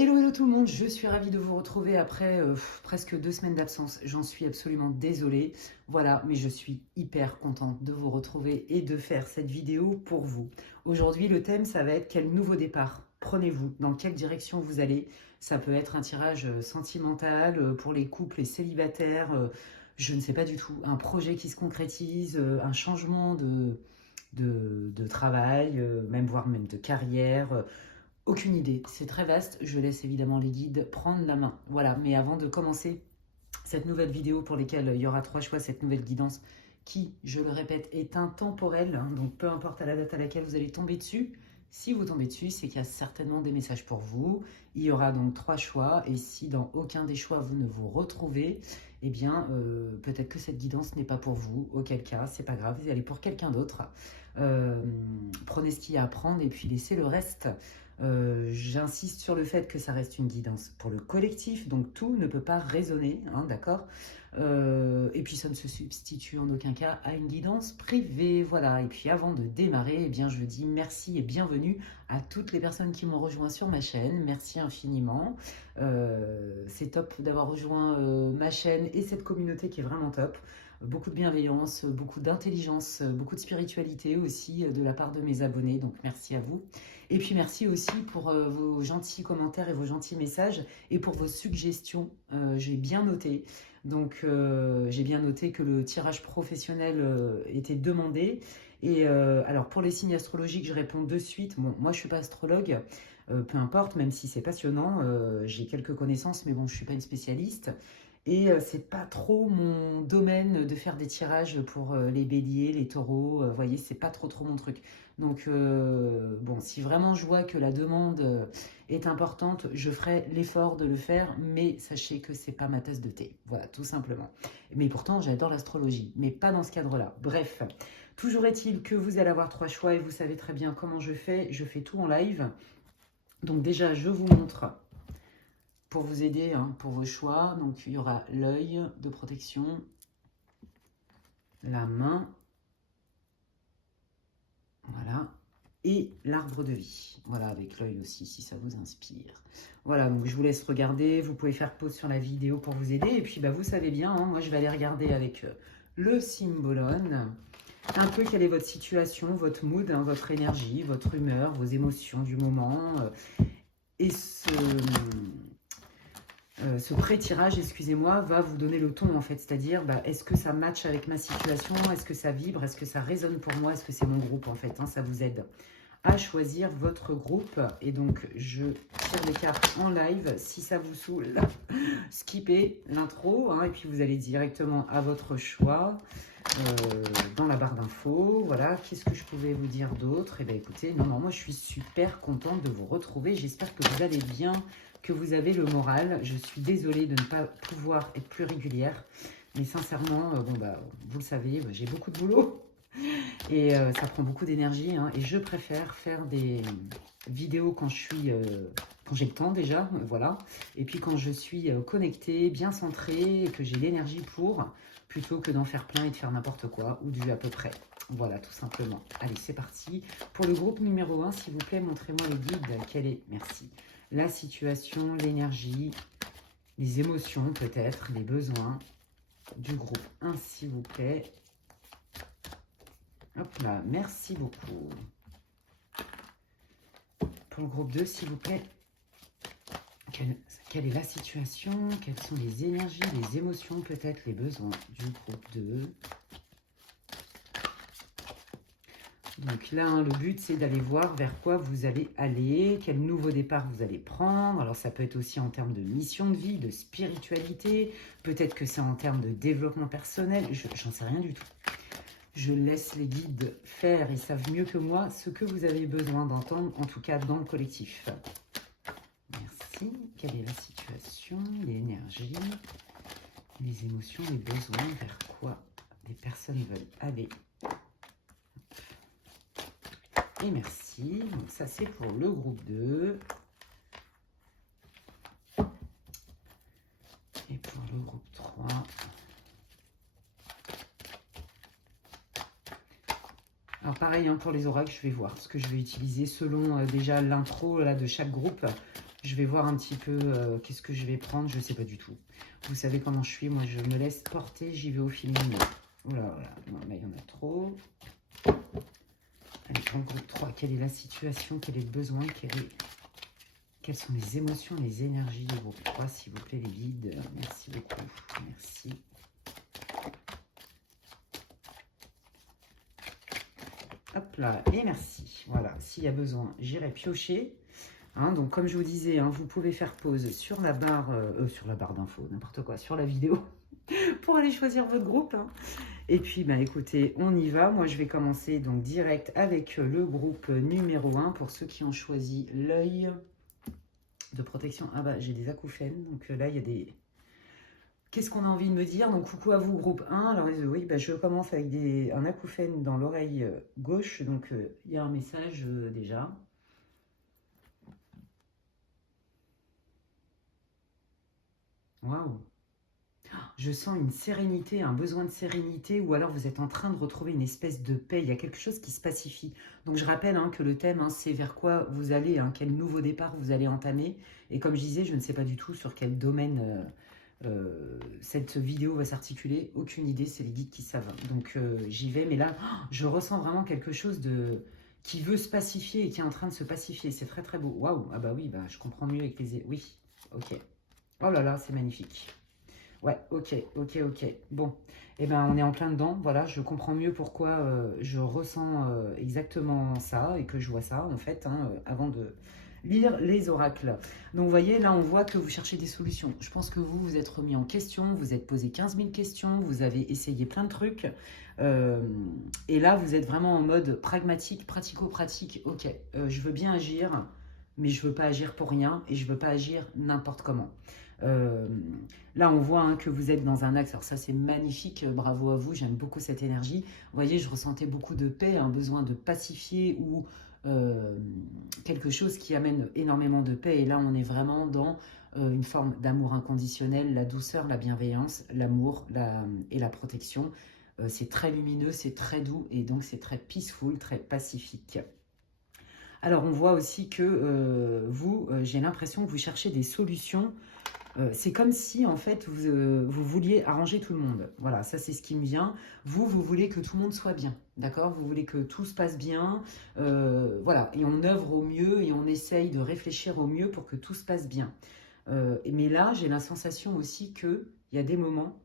Hello, hello tout le monde, je suis ravie de vous retrouver après presque 2 semaines d'absence. J'en suis absolument désolée. Voilà, mais je suis hyper contente de vous retrouver et de faire cette vidéo pour vous. Aujourd'hui, le thème, ça va être quel nouveau départ prenez-vous? Dans quelle direction vous allez? Ça peut être un tirage sentimental pour les couples et célibataires, je ne sais pas du tout. Un projet qui se concrétise, un changement de travail, même voire même de carrière. Aucune idée, c'est très vaste, je laisse évidemment les guides prendre la main. Voilà, mais avant de commencer cette nouvelle vidéo pour laquelle il y aura 3 choix, cette nouvelle guidance qui, je le répète, est intemporelle, hein, donc peu importe à la date à laquelle vous allez tomber dessus, si vous tombez dessus, c'est qu'il y a certainement des messages pour vous. Il y aura donc 3 choix, et si dans aucun des choix vous ne vous retrouvez, eh bien, peut-être que cette guidance n'est pas pour vous, auquel cas, c'est pas grave, vous allez pour quelqu'un d'autre. Euh, Prenez ce qu'il y a à prendre et puis laissez le reste. J'insiste sur le fait que ça reste une guidance pour le collectif, donc tout ne peut pas résonner, hein, d'accord. Et puis ça ne se substitue en aucun cas à une guidance privée, voilà. Et puis avant de démarrer, eh bien, je dis merci et bienvenue à toutes les personnes qui m'ont rejoint sur ma chaîne, merci infiniment. C'est top d'avoir rejoint ma chaîne et cette communauté qui est vraiment top. Beaucoup de bienveillance, beaucoup d'intelligence, beaucoup de spiritualité aussi de la part de mes abonnés, donc merci à vous. Et puis merci aussi pour vos gentils commentaires et vos gentils messages et pour vos suggestions. J'ai bien noté. Donc j'ai bien noté que le tirage professionnel était demandé. Et alors pour les signes astrologiques, je réponds de suite. Bon, moi je ne suis pas astrologue, peu importe, même si c'est passionnant. J'ai quelques connaissances, mais bon, je ne suis pas une spécialiste. Et c'est pas trop mon domaine de faire des tirages pour les béliers, les taureaux. Vous voyez, c'est pas trop mon truc. Donc, bon, si vraiment je vois que la demande est importante, je ferai l'effort de le faire, mais sachez que c'est pas ma tasse de thé. Voilà, tout simplement. Mais pourtant, j'adore l'astrologie, mais pas dans ce cadre-là. Bref, toujours est-il que vous allez avoir 3 choix et vous savez très bien comment je fais. Je fais tout en live. Donc déjà, je vous montre pour vous aider hein, pour vos choix. Donc, il y aura l'œil de protection, la main, voilà, et l'arbre de vie. Voilà, avec l'œil aussi, si ça vous inspire. Voilà, donc je vous laisse regarder. Vous pouvez faire pause sur la vidéo pour vous aider. Et puis, bah, vous savez bien, hein, moi, je vais aller regarder avec le symbolone un peu quelle est votre situation, votre mood, hein, votre énergie, votre humeur, vos émotions du moment. Et ce pré-tirage, excusez-moi, va vous donner le ton en fait, c'est-à-dire bah, est-ce que ça match avec ma situation, est-ce que ça vibre, est-ce que ça résonne pour moi, est-ce que c'est mon groupe en fait, hein, ça vous aide à choisir votre groupe. Et donc je tire les cartes en live, si ça vous saoule, skippez l'intro hein, et puis vous allez directement à votre choix dans la barre d'infos. Voilà, qu'est-ce que je pouvais vous dire d'autre? Et bien écoutez, non, moi je suis super contente de vous retrouver, j'espère que vous allez bien, que vous avez le moral. Je suis désolée de ne pas pouvoir être plus régulière, mais sincèrement, bon bah, vous le savez, j'ai beaucoup de boulot et ça prend beaucoup d'énergie hein, et je préfère faire des vidéos quand je suis quand j'ai le temps déjà, voilà, et puis quand je suis connectée, bien centrée et que j'ai l'énergie pour, plutôt que d'en faire plein et de faire n'importe quoi ou du à peu près. Voilà, tout simplement. Allez, c'est parti. Pour le groupe numéro 1, s'il vous plaît, montrez-moi les guides. Quelle est, merci, la situation, l'énergie, les émotions peut-être, les besoins du groupe 1, s'il vous plaît. Hop là, merci beaucoup. Pour le groupe 2, s'il vous plaît, quelle est la situation, quelles sont les énergies, les émotions, peut-être les besoins du groupe 2. Donc là, hein, le but, c'est d'aller voir vers quoi vous allez aller, quel nouveau départ vous allez prendre. Alors, ça peut être aussi en termes de mission de vie, de spiritualité. Peut-être que c'est en termes de développement personnel. J'en sais rien du tout. Je laisse les guides faire. Ils savent mieux que moi ce que vous avez besoin d'entendre, en tout cas dans le collectif. Merci. Quelle est la situation, l'énergie, les émotions, les besoins, vers quoi les personnes veulent aller? Et merci. Donc ça, c'est pour le groupe 2. Et pour le groupe 3. Alors pareil, hein, pour les oracles, je vais voir ce que je vais utiliser selon déjà l'intro de chaque groupe. Je vais voir un petit peu qu'est-ce que je vais prendre. Je ne sais pas du tout. Vous savez comment je suis. Moi, je me laisse porter. J'y vais au feeling. Voilà, voilà. Non, là, il y en a trop. Allez, en groupe 3, quelle est la situation? Quel est le besoin? Quelles sont les émotions, les énergies du groupe 3, s'il vous plaît, les guides? Merci beaucoup. Merci. Hop là, et merci. Voilà, s'il y a besoin, j'irai piocher. Hein, donc, comme je vous disais, hein, vous pouvez faire pause sur la barre d'infos, n'importe quoi, sur la vidéo, pour aller choisir votre groupe. Hein. Et puis, bah, écoutez, on y va. Moi, je vais commencer donc direct avec le groupe numéro 1, pour ceux qui ont choisi l'œil de protection. Ah bah, j'ai des acouphènes, donc là, il y a des... Qu'est-ce qu'on a envie de me dire? Donc, coucou à vous, groupe 1. Alors, oui, bah, je commence avec un acouphène dans l'oreille gauche. Donc, il y a un message déjà. Waouh! Je sens une sérénité, un besoin de sérénité, ou alors vous êtes en train de retrouver une espèce de paix. Il y a quelque chose qui se pacifie. Donc, je rappelle hein, que le thème, hein, c'est vers quoi vous allez, hein, quel nouveau départ vous allez entamer. Et comme je disais, je ne sais pas du tout sur quel domaine... cette vidéo va s'articuler, aucune idée, c'est les guides qui savent. Donc j'y vais, mais là, je ressens vraiment quelque chose qui veut se pacifier et qui est en train de se pacifier. C'est très très beau. Waouh, ah bah oui, bah, je comprends mieux avec les... Oui, ok. Oh là là, c'est magnifique. Ouais, ok, ok, ok. Bon, eh ben on est en plein dedans. Voilà, je comprends mieux pourquoi je ressens exactement ça et que je vois ça, en fait, hein, avant de lire les oracles. Donc, vous voyez, là, on voit que vous cherchez des solutions. Je pense que vous vous êtes remis en question, vous êtes posé 15 000 questions, vous avez essayé plein de trucs. Et là, vous êtes vraiment en mode pragmatique, pratico-pratique. Ok, je veux bien agir, mais je veux pas agir pour rien et je veux pas agir n'importe comment. Là, on voit hein, que vous êtes dans un axe. Alors ça, c'est magnifique. Bravo à vous. J'aime beaucoup cette énergie. Vous voyez, je ressentais beaucoup de paix, un besoin de pacifier ou quelque chose qui amène énormément de paix. Et là, on est vraiment dans une forme d'amour inconditionnel, la douceur, la bienveillance, l'amour et la protection. C'est très lumineux, c'est très doux et donc c'est très peaceful, très pacifique. Alors, on voit aussi que j'ai l'impression que vous cherchez des solutions. C'est comme si, en fait, vous vouliez arranger tout le monde. Voilà, ça, c'est ce qui me vient. Vous voulez que tout le monde soit bien, d'accord? Vous voulez que tout se passe bien. Voilà, et on œuvre au mieux et on essaye de réfléchir au mieux pour que tout se passe bien. Mais là, j'ai la sensation aussi qu'il y a des moments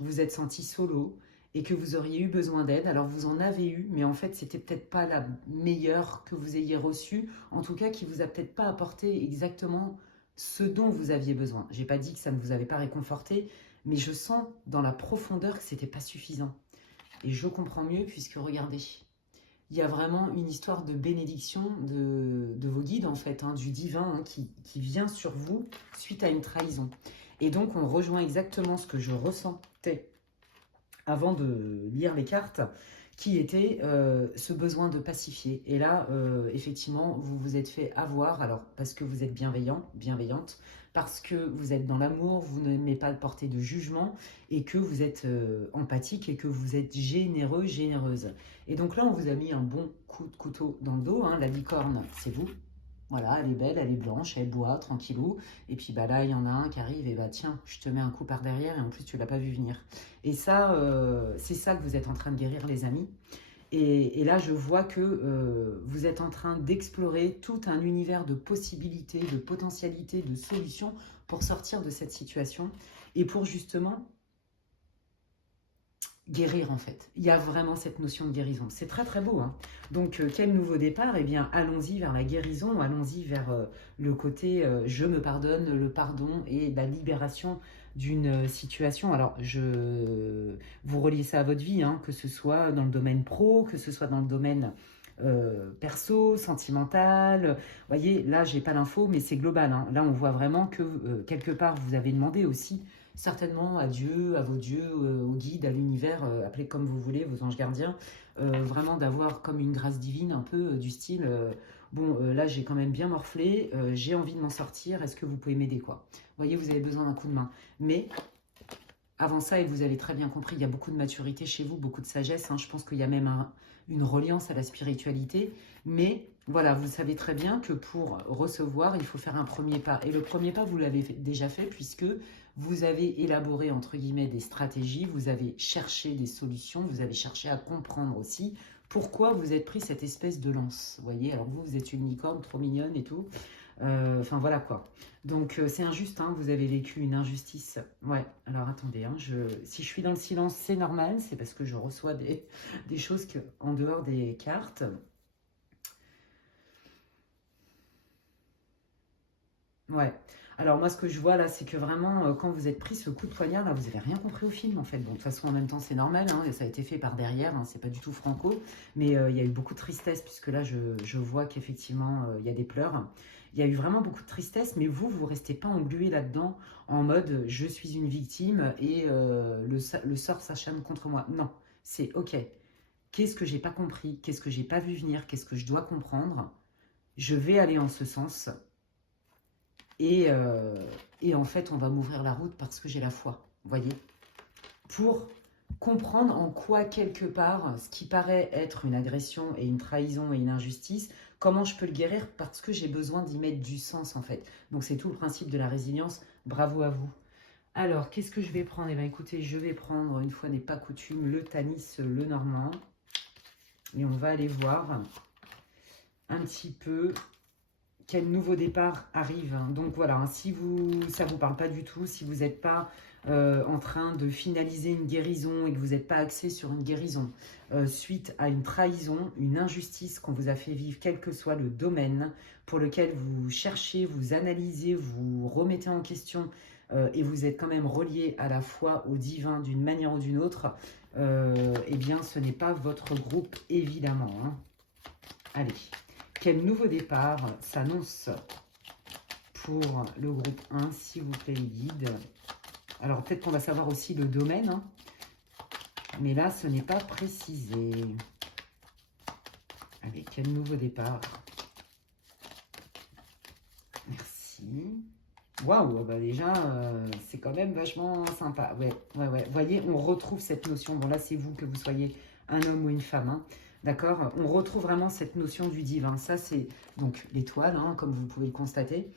où vous êtes senti solo et que vous auriez eu besoin d'aide. Alors, vous en avez eu, mais en fait, c'était peut-être pas la meilleure que vous ayez reçue. En tout cas, qui vous a peut-être pas apporté exactement ce dont vous aviez besoin. J'ai pas dit que ça ne vous avait pas réconforté, mais je sens dans la profondeur que c'était pas suffisant. Et je comprends mieux puisque, regardez, il y a vraiment une histoire de bénédiction de vos guides, en fait, hein, du divin hein, qui vient sur vous suite à une trahison. Et donc, on rejoint exactement ce que je ressentais avant de lire les cartes, qui était ce besoin de pacifier. Et là, effectivement, vous vous êtes fait avoir, alors parce que vous êtes bienveillant, bienveillante, parce que vous êtes dans l'amour, vous n'aimez pas porter de jugement, et que vous êtes empathique, et que vous êtes généreux, généreuse. Et donc là, on vous a mis un bon coup de couteau dans le dos, hein. La licorne, c'est vous. Voilà, elle est belle, elle est blanche, elle boit tranquillou. Et puis bah là, il y en a un qui arrive et bah tiens, je te mets un coup par derrière et en plus tu l'as pas vu venir. Et ça, c'est ça que vous êtes en train de guérir, les amis. Et là, je vois que vous êtes en train d'explorer tout un univers de possibilités, de potentialités, de solutions pour sortir de cette situation et pour justement guérir en fait. Il y a vraiment cette notion de guérison. C'est très très beau. Hein. Donc quel nouveau départ? Eh bien allons-y vers la guérison, allons-y vers le côté je me pardonne, le pardon et la libération d'une situation. Alors vous reliez ça à votre vie, hein, que ce soit dans le domaine pro, que ce soit dans le domaine perso, sentimental. Vous voyez, là j'ai pas l'info, mais c'est global. Hein. Là on voit vraiment que quelque part vous avez demandé aussi certainement à Dieu, à vos dieux, aux guides, à l'univers, appelez comme vous voulez, vos anges gardiens, vraiment d'avoir comme une grâce divine un peu du style, bon là j'ai quand même bien morflé, j'ai envie de m'en sortir, est-ce que vous pouvez m'aider quoi? Vous voyez, vous avez besoin d'un coup de main. Mais Avant ça, et vous avez très bien compris, il y a beaucoup de maturité chez vous, beaucoup de sagesse. Hein. Je pense qu'il y a même une reliance à la spiritualité. Mais voilà, vous savez très bien que pour recevoir, il faut faire un premier pas. Et le premier pas, vous l'avez déjà fait puisque vous avez élaboré, entre guillemets, des stratégies, vous avez cherché des solutions, vous avez cherché à comprendre aussi pourquoi vous êtes pris cette espèce de lance. Vous voyez, alors vous êtes une licorne trop mignonne et tout. Enfin voilà quoi. Donc c'est injuste, hein, vous avez vécu une injustice. Ouais, alors attendez, hein, si je suis dans le silence, c'est normal, c'est parce que je reçois des choses en dehors des cartes. Ouais. Alors moi ce que je vois là, c'est que vraiment quand vous êtes pris ce coup de poignard là, vous n'avez rien compris au film en fait. Bon de toute façon en même temps c'est normal, hein, et ça a été fait par derrière, hein, c'est pas du tout franco, mais il y a eu beaucoup de tristesse puisque là je vois qu'effectivement il y a des pleurs. Il y a eu vraiment beaucoup de tristesse, mais vous restez pas englué là-dedans en mode je suis une victime et le sort s'acharne contre moi. Non, c'est ok. Qu'est-ce que j'ai pas compris? Qu'est-ce que j'ai pas vu venir? Qu'est-ce que je dois comprendre? Je vais aller en ce sens. Et, euh, et en fait, on va m'ouvrir la route parce que j'ai la foi, vous voyez, pour comprendre en quoi, quelque part, ce qui paraît être une agression et une trahison et une injustice, comment je peux le guérir parce que j'ai besoin d'y mettre du sens, en fait. Donc, c'est tout le principe de la résilience. Bravo à vous. Alors, qu'est-ce que je vais prendre? Eh bien, écoutez, je vais prendre, une fois n'est pas coutume, le Tanis, le Normand. Et on va aller voir un petit peu quel nouveau départ arrive. Donc voilà, hein, si ça ne vous parle pas du tout, si vous n'êtes pas en train de finaliser une guérison et que vous n'êtes pas axé sur une guérison suite à une trahison, une injustice qu'on vous a fait vivre, quel que soit le domaine pour lequel vous cherchez, vous analysez, vous remettez en question et vous êtes quand même relié à la foi, au divin d'une manière ou d'une autre, eh bien ce n'est pas votre groupe évidemment. Hein. Allez. Quel nouveau départ s'annonce pour le groupe 1, s'il vous plaît, les guides? Alors, peut-être qu'on va savoir aussi le domaine, hein, mais là, ce n'est pas précisé. Allez, quel nouveau départ? Merci. Waouh, bah déjà, c'est quand même vachement sympa. Ouais. Vous voyez, on retrouve cette notion. Bon, là, c'est vous, que vous soyez un homme ou une femme, hein. D'accord? On retrouve vraiment cette notion du divin. Ça, c'est donc l'étoile, hein, comme vous pouvez le constater.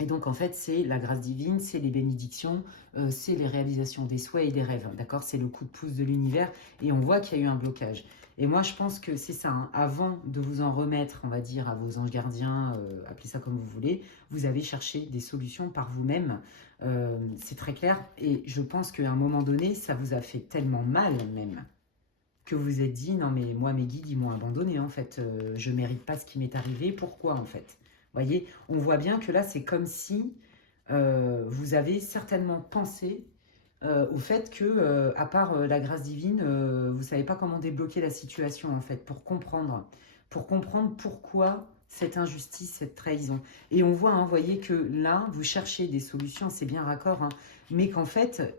Et donc, en fait, c'est la grâce divine, c'est les bénédictions, c'est les réalisations des souhaits et des rêves. D'accord? C'est le coup de pouce de l'univers. Et on voit qu'il y a eu un blocage. Et moi, je pense que c'est ça. Hein, avant de vous en remettre, on va dire, à vos anges gardiens, appelez ça comme vous voulez, vous avez cherché des solutions par vous-même. C'est très clair. Et je pense qu'à un moment donné, ça vous a fait tellement mal, même, que vous vous êtes dit, non mais moi mes guides ils m'ont abandonné en fait, je ne mérite pas ce qui m'est arrivé, pourquoi en fait? Vous voyez, on voit bien que là c'est comme si vous avez certainement pensé au fait que, à part la grâce divine, vous ne savez pas comment débloquer la situation en fait, pour comprendre pourquoi cette injustice, cette trahison. Et on voit, hein, vous voyez que là, vous cherchez des solutions, c'est bien raccord, hein, mais qu'en fait,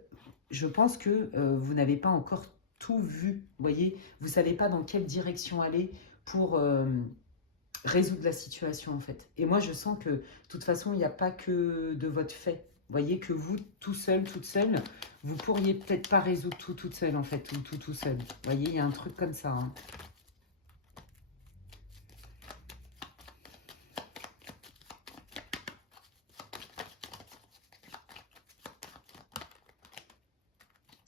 je pense que vous n'avez pas encore tout vu, vous voyez, vous ne savez pas dans quelle direction aller pour résoudre la situation en fait. Et moi je sens que de toute façon il n'y a pas que de votre fait. Vous voyez que vous, tout seul, toute seule, vous pourriez peut-être pas résoudre tout toute seule en fait, tout seul. Vous voyez, il y a un truc comme ça. Hein.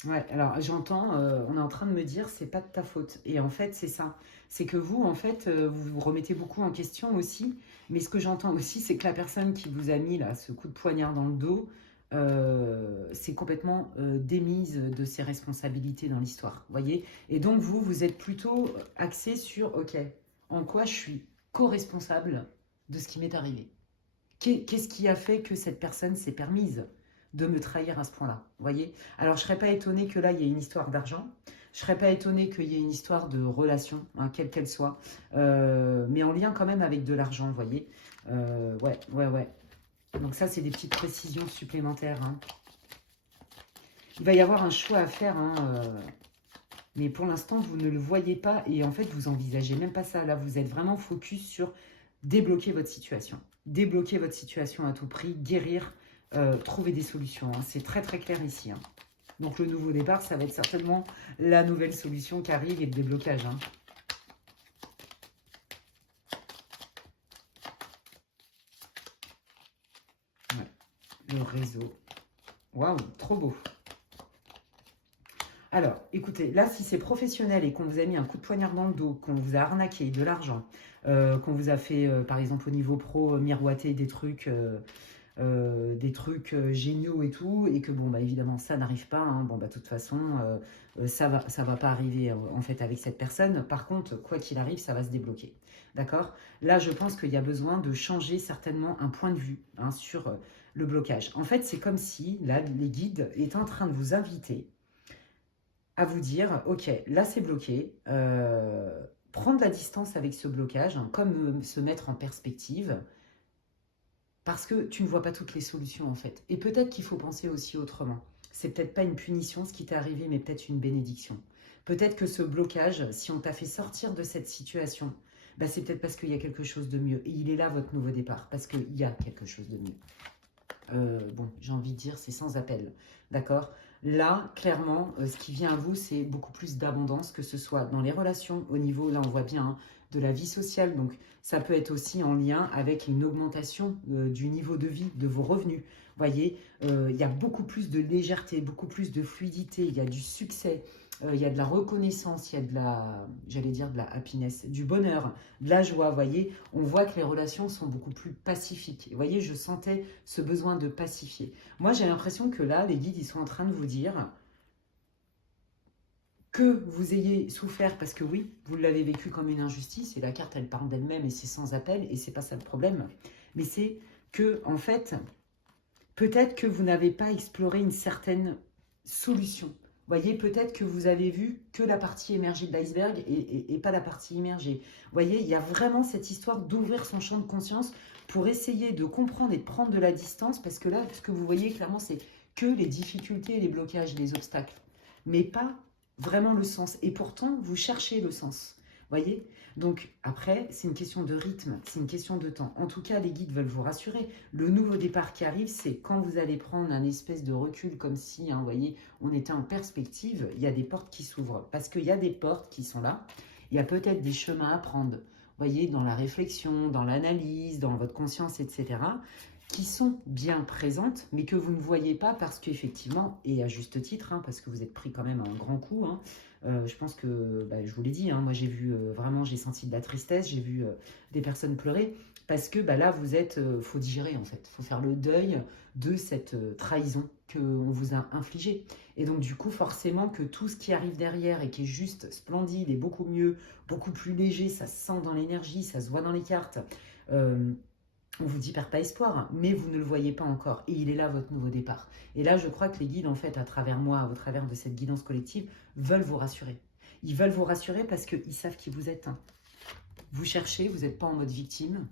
Ouais, alors j'entends, on est en train de me dire, c'est pas de ta faute. Et en fait, c'est ça. C'est que vous, en fait, vous vous remettez beaucoup en question aussi. Mais ce que j'entends aussi, c'est que la personne qui vous a mis là, ce coup de poignard dans le dos, c'est complètement démise de ses responsabilités dans l'histoire. Voyez? Et donc, vous êtes plutôt axé sur, ok, en quoi je suis co-responsable de ce qui m'est arrivé? Qu'est-ce qui a fait que cette personne s'est permise de me trahir à ce point-là? Vous voyez? Alors, je ne serais pas étonnée que là, il y ait une histoire d'argent. Je ne serais pas étonnée qu'il y ait une histoire de relation, hein, quelle qu'elle soit. Mais en lien quand même avec de l'argent, vous voyez? Ouais. Donc ça, c'est des petites précisions supplémentaires. Hein. Il va y avoir un choix à faire, hein, mais pour l'instant, vous ne le voyez pas. Et en fait, vous envisagez même pas ça. Là, vous êtes vraiment focus sur débloquer votre situation. Débloquer votre situation à tout prix, guérir, trouver des solutions. Hein. C'est très très clair ici. Hein. Donc le nouveau départ, ça va être certainement la nouvelle solution qui arrive et le déblocage. Hein. Ouais. Le réseau. Waouh, trop beau. Alors, écoutez, là, si c'est professionnel et qu'on vous a mis un coup de poignard dans le dos, qu'on vous a arnaqué de l'argent, qu'on vous a fait, par exemple, au niveau pro, miroiter des trucs géniaux et tout, et que, bon, bah, évidemment, ça n'arrive pas, hein, bon, bah, de toute façon, ça va pas arriver, en fait, avec cette personne. Par contre, quoi qu'il arrive, ça va se débloquer, d'accord? Là, je pense qu'il y a besoin de changer certainement un point de vue hein, sur le blocage. En fait, c'est comme si, là, les guides étaient en train de vous inviter à vous dire, ok, là c'est bloqué, prendre la distance avec ce blocage, hein, comme se mettre en perspective, parce que tu ne vois pas toutes les solutions en fait. Et peut-être qu'il faut penser aussi autrement. C'est peut-être pas une punition ce qui t'est arrivé, mais peut-être une bénédiction. Peut-être que ce blocage, si on t'a fait sortir de cette situation, bah, c'est peut-être parce qu'il y a quelque chose de mieux. Et il est là votre nouveau départ, parce qu'il y a quelque chose de mieux. Bon, j'ai envie de dire, c'est sans appel, d'accord? Là, clairement, ce qui vient à vous, c'est beaucoup plus d'abondance, que ce soit dans les relations, au niveau, là on voit bien, hein, de la vie sociale. Donc, ça peut être aussi en lien avec une augmentation du niveau de vie, de vos revenus. Vous voyez, il y a beaucoup plus de légèreté, beaucoup plus de fluidité, il y a du succès, il y a de la reconnaissance, il y a de la, j'allais dire de la happiness, du bonheur, de la joie, vous voyez. On voit que les relations sont beaucoup plus pacifiques. Vous voyez, je sentais ce besoin de pacifier. Moi, j'ai l'impression que là, les guides, ils sont en train de vous dire que vous ayez souffert, parce que oui, vous l'avez vécu comme une injustice, et la carte, elle parle d'elle-même, et c'est sans appel, et c'est pas ça le problème. Mais c'est que, en fait, peut-être que vous n'avez pas exploré une certaine solution. Vous voyez, peut-être que vous avez vu que la partie émergée de l'iceberg et pas la partie immergée. Vous voyez, il y a vraiment cette histoire d'ouvrir son champ de conscience pour essayer de comprendre et de prendre de la distance, parce que là, ce que vous voyez clairement, c'est que les difficultés, les blocages, les obstacles, mais pas vraiment le sens. Et pourtant, vous cherchez le sens. Vous voyez? Donc après, c'est une question de rythme, c'est une question de temps. En tout cas, les guides veulent vous rassurer. Le nouveau départ qui arrive, c'est quand vous allez prendre un espèce de recul, comme si, hein, vous voyez, on était en perspective, il y a des portes qui s'ouvrent. Parce qu'il y a des portes qui sont là, il y a peut-être des chemins à prendre. Vous voyez, dans la réflexion, dans l'analyse, dans votre conscience, etc., qui sont bien présentes, mais que vous ne voyez pas parce qu'effectivement, et à juste titre, hein, parce que vous êtes pris quand même à un grand coup, hein, je pense que, bah, je vous l'ai dit, hein, moi j'ai vu vraiment, j'ai senti de la tristesse, j'ai vu des personnes pleurer, parce que bah, là, vous êtes, faut digérer en fait, faut faire le deuil de cette trahison qu'on vous a infligée. Et donc du coup, forcément que tout ce qui arrive derrière et qui est juste splendide et beaucoup mieux, beaucoup plus léger, ça se sent dans l'énergie, ça se voit dans les cartes, on vous dit perd pas espoir, mais vous ne le voyez pas encore. Et il est là votre nouveau départ. Et là, je crois que les guides, en fait, à travers moi, au travers de cette guidance collective, veulent vous rassurer. Ils veulent vous rassurer parce qu'ils savent qui vous êtes. Vous cherchez, vous n'êtes pas en mode victime.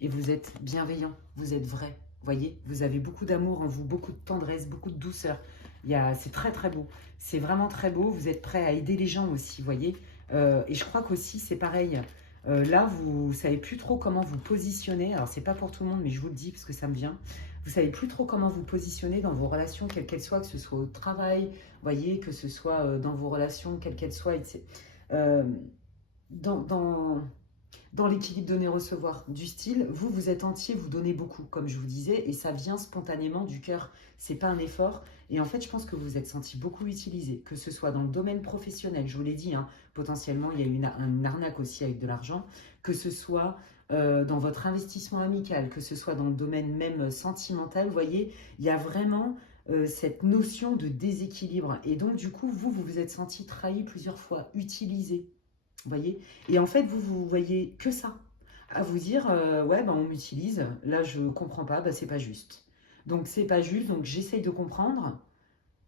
Et vous êtes bienveillant, vous êtes vrai. Voyez, vous avez beaucoup d'amour en vous, beaucoup de tendresse, beaucoup de douceur. C'est très très beau. C'est vraiment très beau. Vous êtes prêt à aider les gens aussi, voyez. Et je crois qu'aussi, c'est pareil. Là, vous ne savez plus trop comment vous positionner. Alors, c'est pas pour tout le monde, mais je vous le dis parce que ça me vient. Vous savez plus trop comment vous positionner dans vos relations, quelles qu'elles soient, que ce soit au travail, voyez, que ce soit dans vos relations, quelles qu'elles soient, etc. Dans, dans, dans l'équilibre donner-recevoir, du style, vous êtes entier, vous donnez beaucoup, comme je vous disais, et ça vient spontanément du cœur, c'est pas un effort, et en fait, je pense que vous vous êtes senti beaucoup utilisé, que ce soit dans le domaine professionnel, je vous l'ai dit, hein, potentiellement, il y a eu une arnaque aussi avec de l'argent, que ce soit dans votre investissement amical, que ce soit dans le domaine même sentimental, vous voyez, il y a vraiment cette notion de déséquilibre, et donc, du coup, vous vous êtes senti trahi plusieurs fois, utilisé, vous voyez? Et en fait, vous voyez que ça. À vous dire, ouais, ben, on m'utilise, là je comprends pas, bah, c'est pas juste. Donc c'est pas juste, donc j'essaye de comprendre.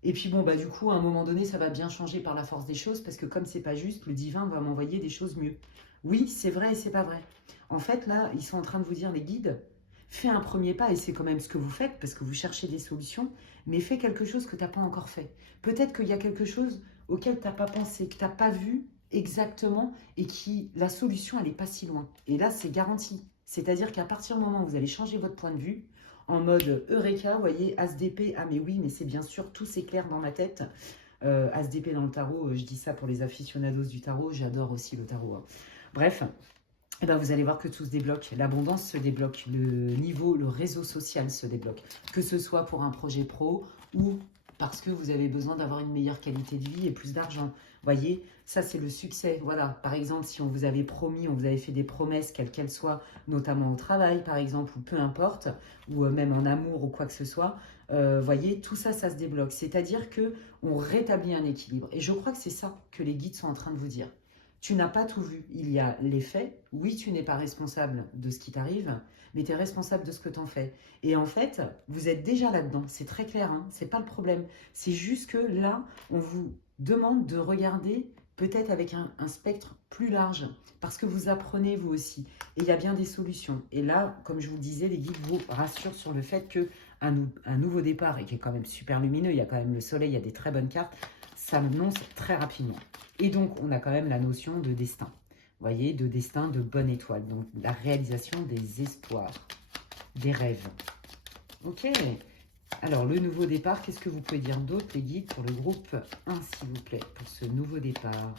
Et puis bon, bah du coup, à un moment donné, ça va bien changer par la force des choses, parce que comme c'est pas juste, le divin va m'envoyer des choses mieux. Oui, c'est vrai et c'est pas vrai. En fait, là, ils sont en train de vous dire, les guides, fais un premier pas, et c'est quand même ce que vous faites, parce que vous cherchez des solutions, mais fais quelque chose que tu n'as pas encore fait. Peut-être qu'il y a quelque chose auquel tu n'as pas pensé, que tu n'as pas vu exactement, et qui, la solution, elle n'est pas si loin. Et là, c'est garanti. C'est-à-dire qu'à partir du moment où vous allez changer votre point de vue, en mode Eureka, vous voyez, As d'épée, ah mais oui, mais c'est bien sûr, tout s'éclaire dans ma tête. As d'épée dans le tarot, je dis ça pour les aficionados du tarot, j'adore aussi le tarot. Hein. Bref, eh ben vous allez voir que tout se débloque, l'abondance se débloque, le niveau, le réseau social se débloque, que ce soit pour un projet pro ou parce que vous avez besoin d'avoir une meilleure qualité de vie et plus d'argent. Voyez, ça c'est le succès. Voilà, par exemple, si on vous avait promis, on vous avait fait des promesses, quelles qu'elles soient, notamment au travail par exemple, ou peu importe, ou même en amour ou quoi que ce soit, voyez, tout ça, ça se débloque. C'est-à-dire que on rétablit un équilibre. Et je crois que c'est ça que les guides sont en train de vous dire. Tu n'as pas tout vu. Il y a les faits. Oui, tu n'es pas responsable de ce qui t'arrive, mais tu es responsable de ce que tu en fais. Et en fait, vous êtes déjà là-dedans. C'est très clair, hein, c'est pas le problème. C'est juste que là, on vous demande de regarder peut-être avec un spectre plus large, parce que vous apprenez vous aussi. Et il y a bien des solutions. Et là, comme je vous le disais, les guides vous rassurent sur le fait qu'un nouveau départ, et qui est quand même super lumineux, il y a quand même le soleil, il y a des très bonnes cartes, s'annonce très rapidement. Et donc, on a quand même la notion de destin. Vous voyez, de destin, de bonne étoile. Donc, la réalisation des espoirs, des rêves. Ok. Alors, le nouveau départ, qu'est-ce que vous pouvez dire d'autre, les guides, pour le groupe 1, s'il vous plaît, pour ce nouveau départ?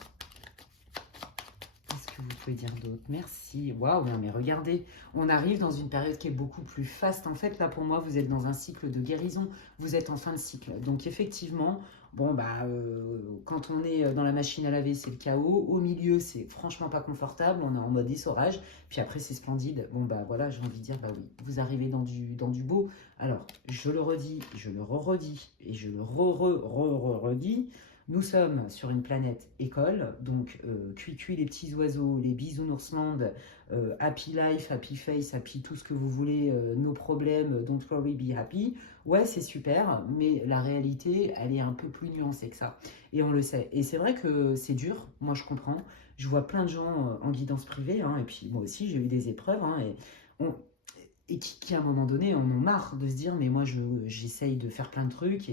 Qu'est-ce que vous pouvez dire d'autre? Merci. Waouh, non mais regardez, on arrive dans une période qui est beaucoup plus faste. En fait, là, pour moi, vous êtes dans un cycle de guérison. Vous êtes en fin de cycle. Donc, effectivement, bon, bah, quand on est dans la machine à laver, c'est le chaos. Au milieu, c'est franchement pas confortable. On est en mode essorage. Puis après, c'est splendide. Bon, bah, voilà, j'ai envie de dire, bah oui, vous arrivez dans du beau. Alors, je le redis, je le redis et je le redis. Nous sommes sur une planète école, donc cuit les petits oiseaux, les bisounoursland, happy life, happy face, happy tout ce que vous voulez, nos problèmes, don't worry, be happy. Ouais, c'est super, mais la réalité, elle est un peu plus nuancée que ça. Et on le sait. Et c'est vrai que c'est dur, moi je comprends. Je vois plein de gens en guidance privée, hein, et puis moi aussi j'ai eu des épreuves, hein, et qui à un moment donné en ont marre de se dire mais moi j'essaye de faire plein de trucs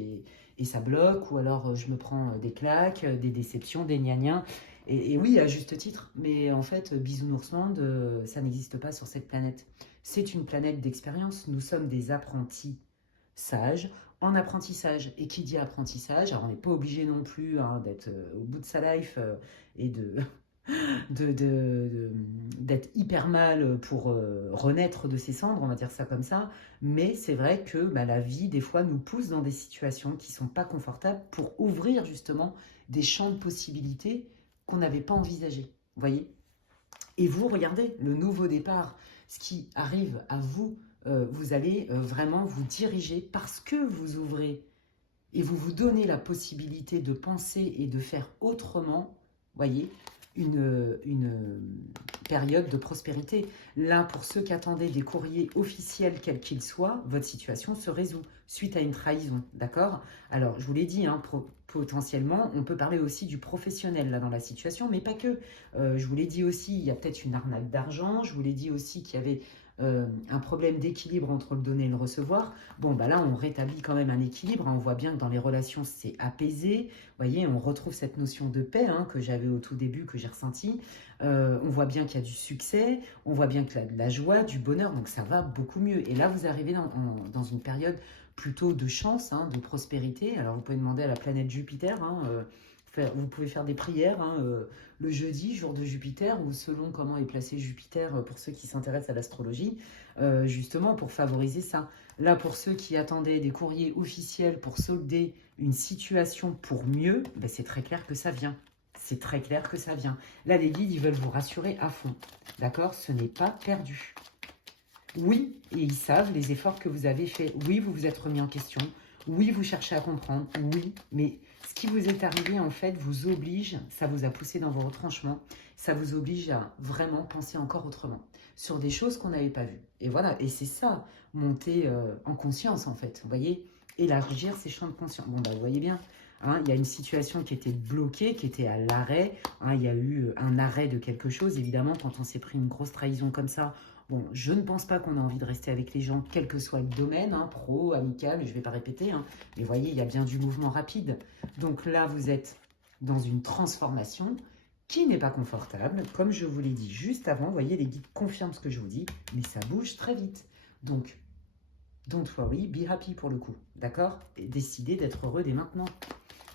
et ça bloque, ou alors je me prends des claques, des déceptions, des gnagnins. Et oui, à juste titre, mais en fait, Bisounoursland, ça n'existe pas sur cette planète. C'est une planète d'expérience. Nous sommes des apprentis sages en apprentissage. Et qui dit apprentissage, alors on n'est pas obligé non plus hein, d'être au bout de sa life et d'être hyper mal pour renaître de ses cendres, on va dire ça comme ça. Mais c'est vrai que bah, la vie, des fois, nous pousse dans des situations qui ne sont pas confortables pour ouvrir justement des champs de possibilités qu'on n'avait pas envisagés. Vous voyez? Et vous, regardez, le nouveau départ, ce qui arrive à vous, vous allez vraiment vous diriger parce que vous ouvrez et vous vous donnez la possibilité de penser et de faire autrement, voyez, une période de prospérité. Là, pour ceux qui attendaient des courriers officiels, quels qu'ils soient, votre situation se résout suite à une trahison, d'accord? Alors, je vous l'ai dit, hein, potentiellement, on peut parler aussi du professionnel là dans la situation, mais pas que. Je vous l'ai dit aussi, il y a peut-être une arnaque d'argent, je vous l'ai dit aussi qu'il y avait un problème d'équilibre entre le donner et le recevoir. Bon, bah là, on rétablit quand même un équilibre. Hein. On voit bien que dans les relations, c'est apaisé. Vous voyez, on retrouve cette notion de paix hein, que j'avais au tout début, que j'ai ressenti. On voit bien qu'il y a du succès. On voit bien qu'il y a de la joie, du bonheur. Donc, ça va beaucoup mieux. Et là, vous arrivez dans une période plutôt de chance, hein, de prospérité. Alors, vous pouvez demander à la planète Jupiter. Hein, vous pouvez faire des prières hein, le jeudi, jour de Jupiter, ou selon comment est placé Jupiter pour ceux qui s'intéressent à l'astrologie, justement pour favoriser ça. Là, pour ceux qui attendaient des courriers officiels pour solder une situation pour mieux, ben c'est très clair que ça vient. C'est très clair que ça vient. Là, les guides, ils veulent vous rassurer à fond. D'accord? Ce n'est pas perdu. Oui, et ils savent les efforts que vous avez faits. Oui, vous vous êtes remis en question. Oui, vous cherchez à comprendre. Oui, mais ce qui vous est arrivé, en fait, vous oblige, ça vous a poussé dans vos retranchements, ça vous oblige à vraiment penser encore autrement sur des choses qu'on n'avait pas vues. Et voilà, et c'est ça, monter en conscience, en fait. Vous voyez, élargir ses champs de conscience. Bon, bah, vous voyez bien, hein, il y a une situation qui était bloquée, qui était à l'arrêt. Hein, il y a eu un arrêt de quelque chose. Évidemment, quand on s'est pris une grosse trahison comme ça, bon, je ne pense pas qu'on a envie de rester avec les gens, quel que soit le domaine, hein, pro, amical, je ne vais pas répéter, hein, mais vous voyez, il y a bien du mouvement rapide. Donc là, vous êtes dans une transformation qui n'est pas confortable, comme je vous l'ai dit juste avant. Vous voyez, les guides confirment ce que je vous dis, mais ça bouge très vite. Donc, Don't worry, be happy pour le coup, d'accord? Et décidez d'être heureux dès maintenant.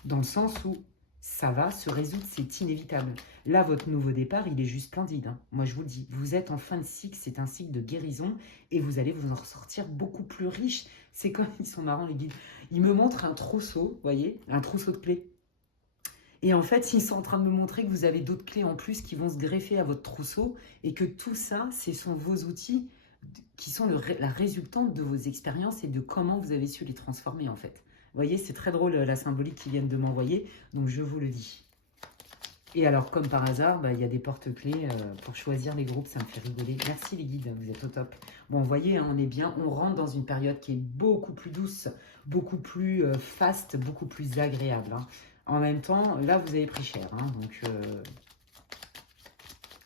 Dans le sens où ça va se résoudre, c'est inévitable. Là, votre nouveau départ, il est juste splendide, hein. Moi, je vous le dis, vous êtes en fin de cycle, c'est un cycle de guérison et vous allez vous en ressortir beaucoup plus riche. C'est comme, ils sont marrants les guides. Ils me montrent un trousseau, vous voyez, un trousseau de clés. Et en fait, ils sont en train de me montrer que vous avez d'autres clés en plus qui vont se greffer à votre trousseau et que tout ça, ce sont vos outils qui sont la résultante de vos expériences et de comment vous avez su les transformer en fait. Vous voyez, c'est très drôle la symbolique qu'ils viennent de m'envoyer, donc je vous le dis. Et alors, comme par hasard, il y a des porte-clés pour choisir les groupes, ça me fait rigoler. Merci les guides, vous êtes au top. Bon, vous voyez, hein, on est bien, on rentre dans une période qui est beaucoup plus douce, beaucoup plus faste, beaucoup plus agréable, hein. En même temps, là, vous avez pris cher, hein, donc...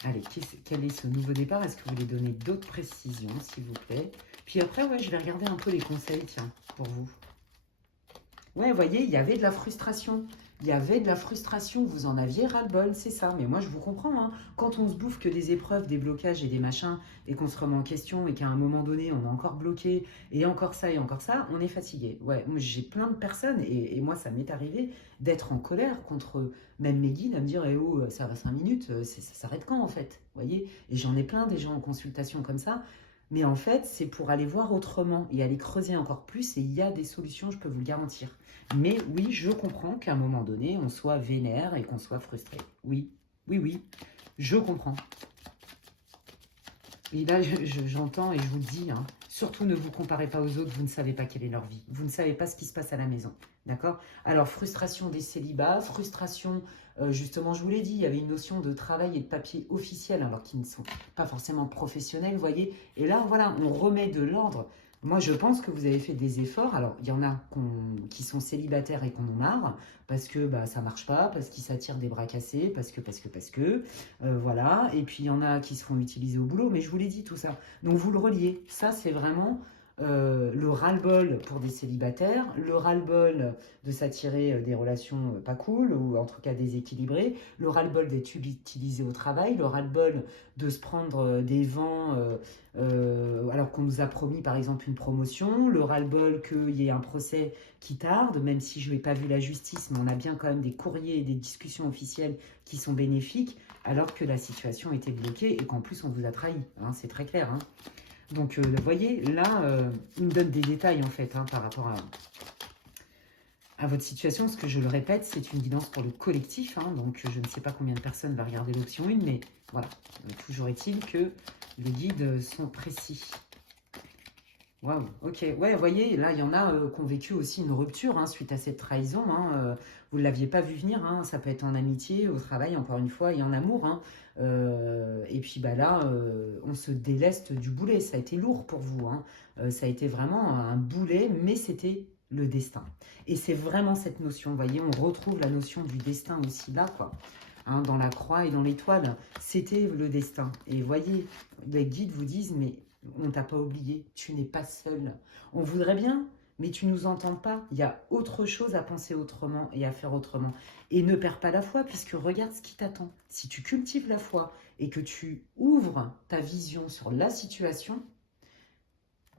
Allez, quel est ce nouveau départ? Est-ce que vous voulez donner d'autres précisions, s'il vous plaît? Puis après, ouais, je vais regarder un peu les conseils, tiens, pour vous. Ouais, vous voyez, il y avait de la frustration. Il y avait de la frustration, vous en aviez ras-le-bol, c'est ça. Mais moi, je vous comprends, hein. Quand on se bouffe que des épreuves, des blocages et des machins, et qu'on se remet en question, et qu'à un moment donné, on est encore bloqué, et encore ça, on est fatigué. Ouais, j'ai plein de personnes, et moi, ça m'est arrivé d'être en colère contre même mes guides, à me dire, eh oh, ça va 5 minutes, ça s'arrête quand, en fait? Vous voyez? Et j'en ai plein des gens en consultation comme ça. Mais en fait, c'est pour aller voir autrement et aller creuser encore plus. Et il y a des solutions, je peux vous le garantir. Mais oui, je comprends qu'à un moment donné, on soit vénère et qu'on soit frustré. Oui, oui, oui, je comprends. Et là, j'entends et je vous le dis, hein, surtout ne vous comparez pas aux autres, vous ne savez pas quelle est leur vie. Vous ne savez pas ce qui se passe à la maison. D'accord? Alors, frustration des célibats, frustration, justement, je vous l'ai dit, il y avait une notion de travail et de papier officiel, alors qu'ils ne sont pas forcément professionnels, vous voyez. Et là, voilà, on remet de l'ordre. Moi, je pense que vous avez fait des efforts. Alors, il y en a qui sont célibataires et qu'on en marre, parce que ça ne marche pas, parce qu'ils s'attirent des bras cassés, parce que. Voilà. Et puis, il y en a qui se font utiliser au boulot, mais je vous l'ai dit tout ça. Donc, vous le reliez. Ça, c'est vraiment... le ras-le-bol pour des célibataires, le ras-le-bol de s'attirer des relations pas cool ou en tout cas déséquilibrées, le ras-le-bol d'être utilisé au travail, le ras-le-bol de se prendre des vents alors qu'on nous a promis par exemple une promotion, le ras-le-bol qu'il y ait un procès qui tarde, même si je n'ai pas vu la justice, mais on a bien quand même des courriers et des discussions officielles qui sont bénéfiques alors que la situation était bloquée et qu'en plus on vous a trahi, hein, c'est très clair, hein. Donc, vous voyez, là, il me donne des détails, en fait, hein, par rapport à votre situation. Parce que, je le répète, c'est une guidance pour le collectif. Hein, donc, je ne sais pas combien de personnes va regarder l'option 1, mais voilà. Toujours est-il que les guides sont précis. Waouh, ok. Ouais, vous voyez, là, il y en a qui ont vécu aussi une rupture hein, suite à cette trahison. Hein, vous ne l'aviez pas vu venir. Hein, ça peut être en amitié, au travail, encore une fois, et en amour. Hein. Et puis là, on se déleste du boulet. Ça a été lourd pour vous. Hein. Ça a été vraiment un boulet, mais c'était le destin. Et c'est vraiment cette notion. Vous voyez, on retrouve la notion du destin aussi là, quoi. Hein, dans la croix et dans l'étoile, c'était le destin. Et voyez, les guides vous disent, mais on t'a pas oublié, tu n'es pas seul. On voudrait bien, mais tu nous entends pas. Il y a autre chose à penser autrement et à faire autrement. Et ne perds pas la foi, puisque regarde ce qui t'attend. Si tu cultives la foi et que tu ouvres ta vision sur la situation,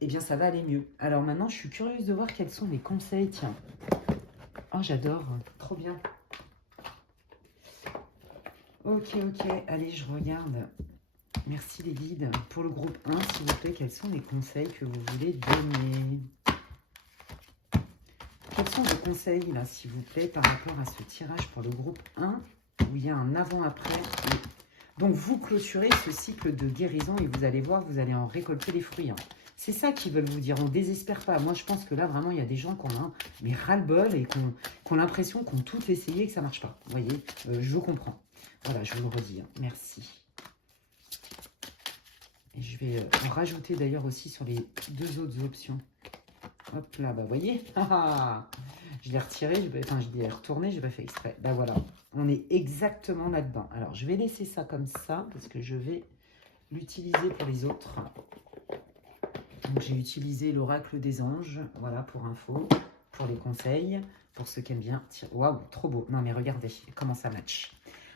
eh bien ça va aller mieux. Alors maintenant, je suis curieuse de voir quels sont les conseils. Tiens. Oh, j'adore. Trop bien. Ok, allez, je regarde. Merci les guides. Pour le groupe 1, s'il vous plaît, quels sont les conseils que vous voulez donner? Quels sont vos conseils, là, s'il vous plaît, par rapport à ce tirage pour le groupe 1, où il y a un avant-après? Donc, vous clôturez ce cycle de guérison et vous allez voir, vous allez en récolter les fruits. Hein. C'est ça qu'ils veulent vous dire. On ne désespère pas. Moi, je pense que là, vraiment, il y a des gens qui ont mais ras-le-bol et qui ont l'impression qu'on tout essayé et que ça ne marche pas. Vous voyez, je vous comprends. Voilà, je vous le redis. Hein. Merci. Et je vais en rajouter d'ailleurs aussi sur les deux autres options. Hop là, vous voyez, je l'ai retiré, je l'ai retourné, je n'ai pas fait exprès. Ben voilà, on est exactement là-dedans. Alors, je vais laisser ça comme ça, parce que je vais l'utiliser pour les autres. Donc, j'ai utilisé l'oracle des anges, voilà, pour info, pour les conseils, pour ceux qui aiment bien. Waouh, trop beau. Non, mais regardez comment ça match.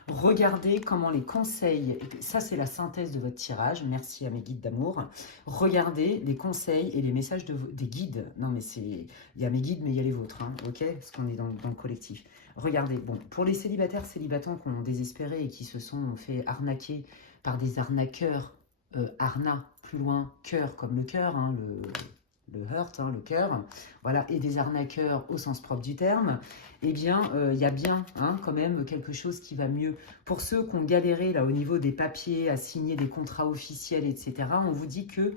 Regardez comment les conseils, ça c'est la synthèse de votre tirage, merci à mes guides d'amour. Regardez les conseils et les messages des guides. Non mais il y a mes guides mais il y a les vôtres, hein, ok? Parce qu'on est dans le collectif. Regardez, bon, pour les célibataires, célibatants qui ont désespéré et qui se sont fait arnaquer par des arnaqueurs, arna, plus loin, cœur comme le cœur, hein, le hurt, hein, le cœur, voilà, et des arnaqueurs au sens propre du terme, eh bien, il y a bien hein, quand même quelque chose qui va mieux. Pour ceux qui ont galéré là au niveau des papiers, à signer des contrats officiels, etc., on vous dit que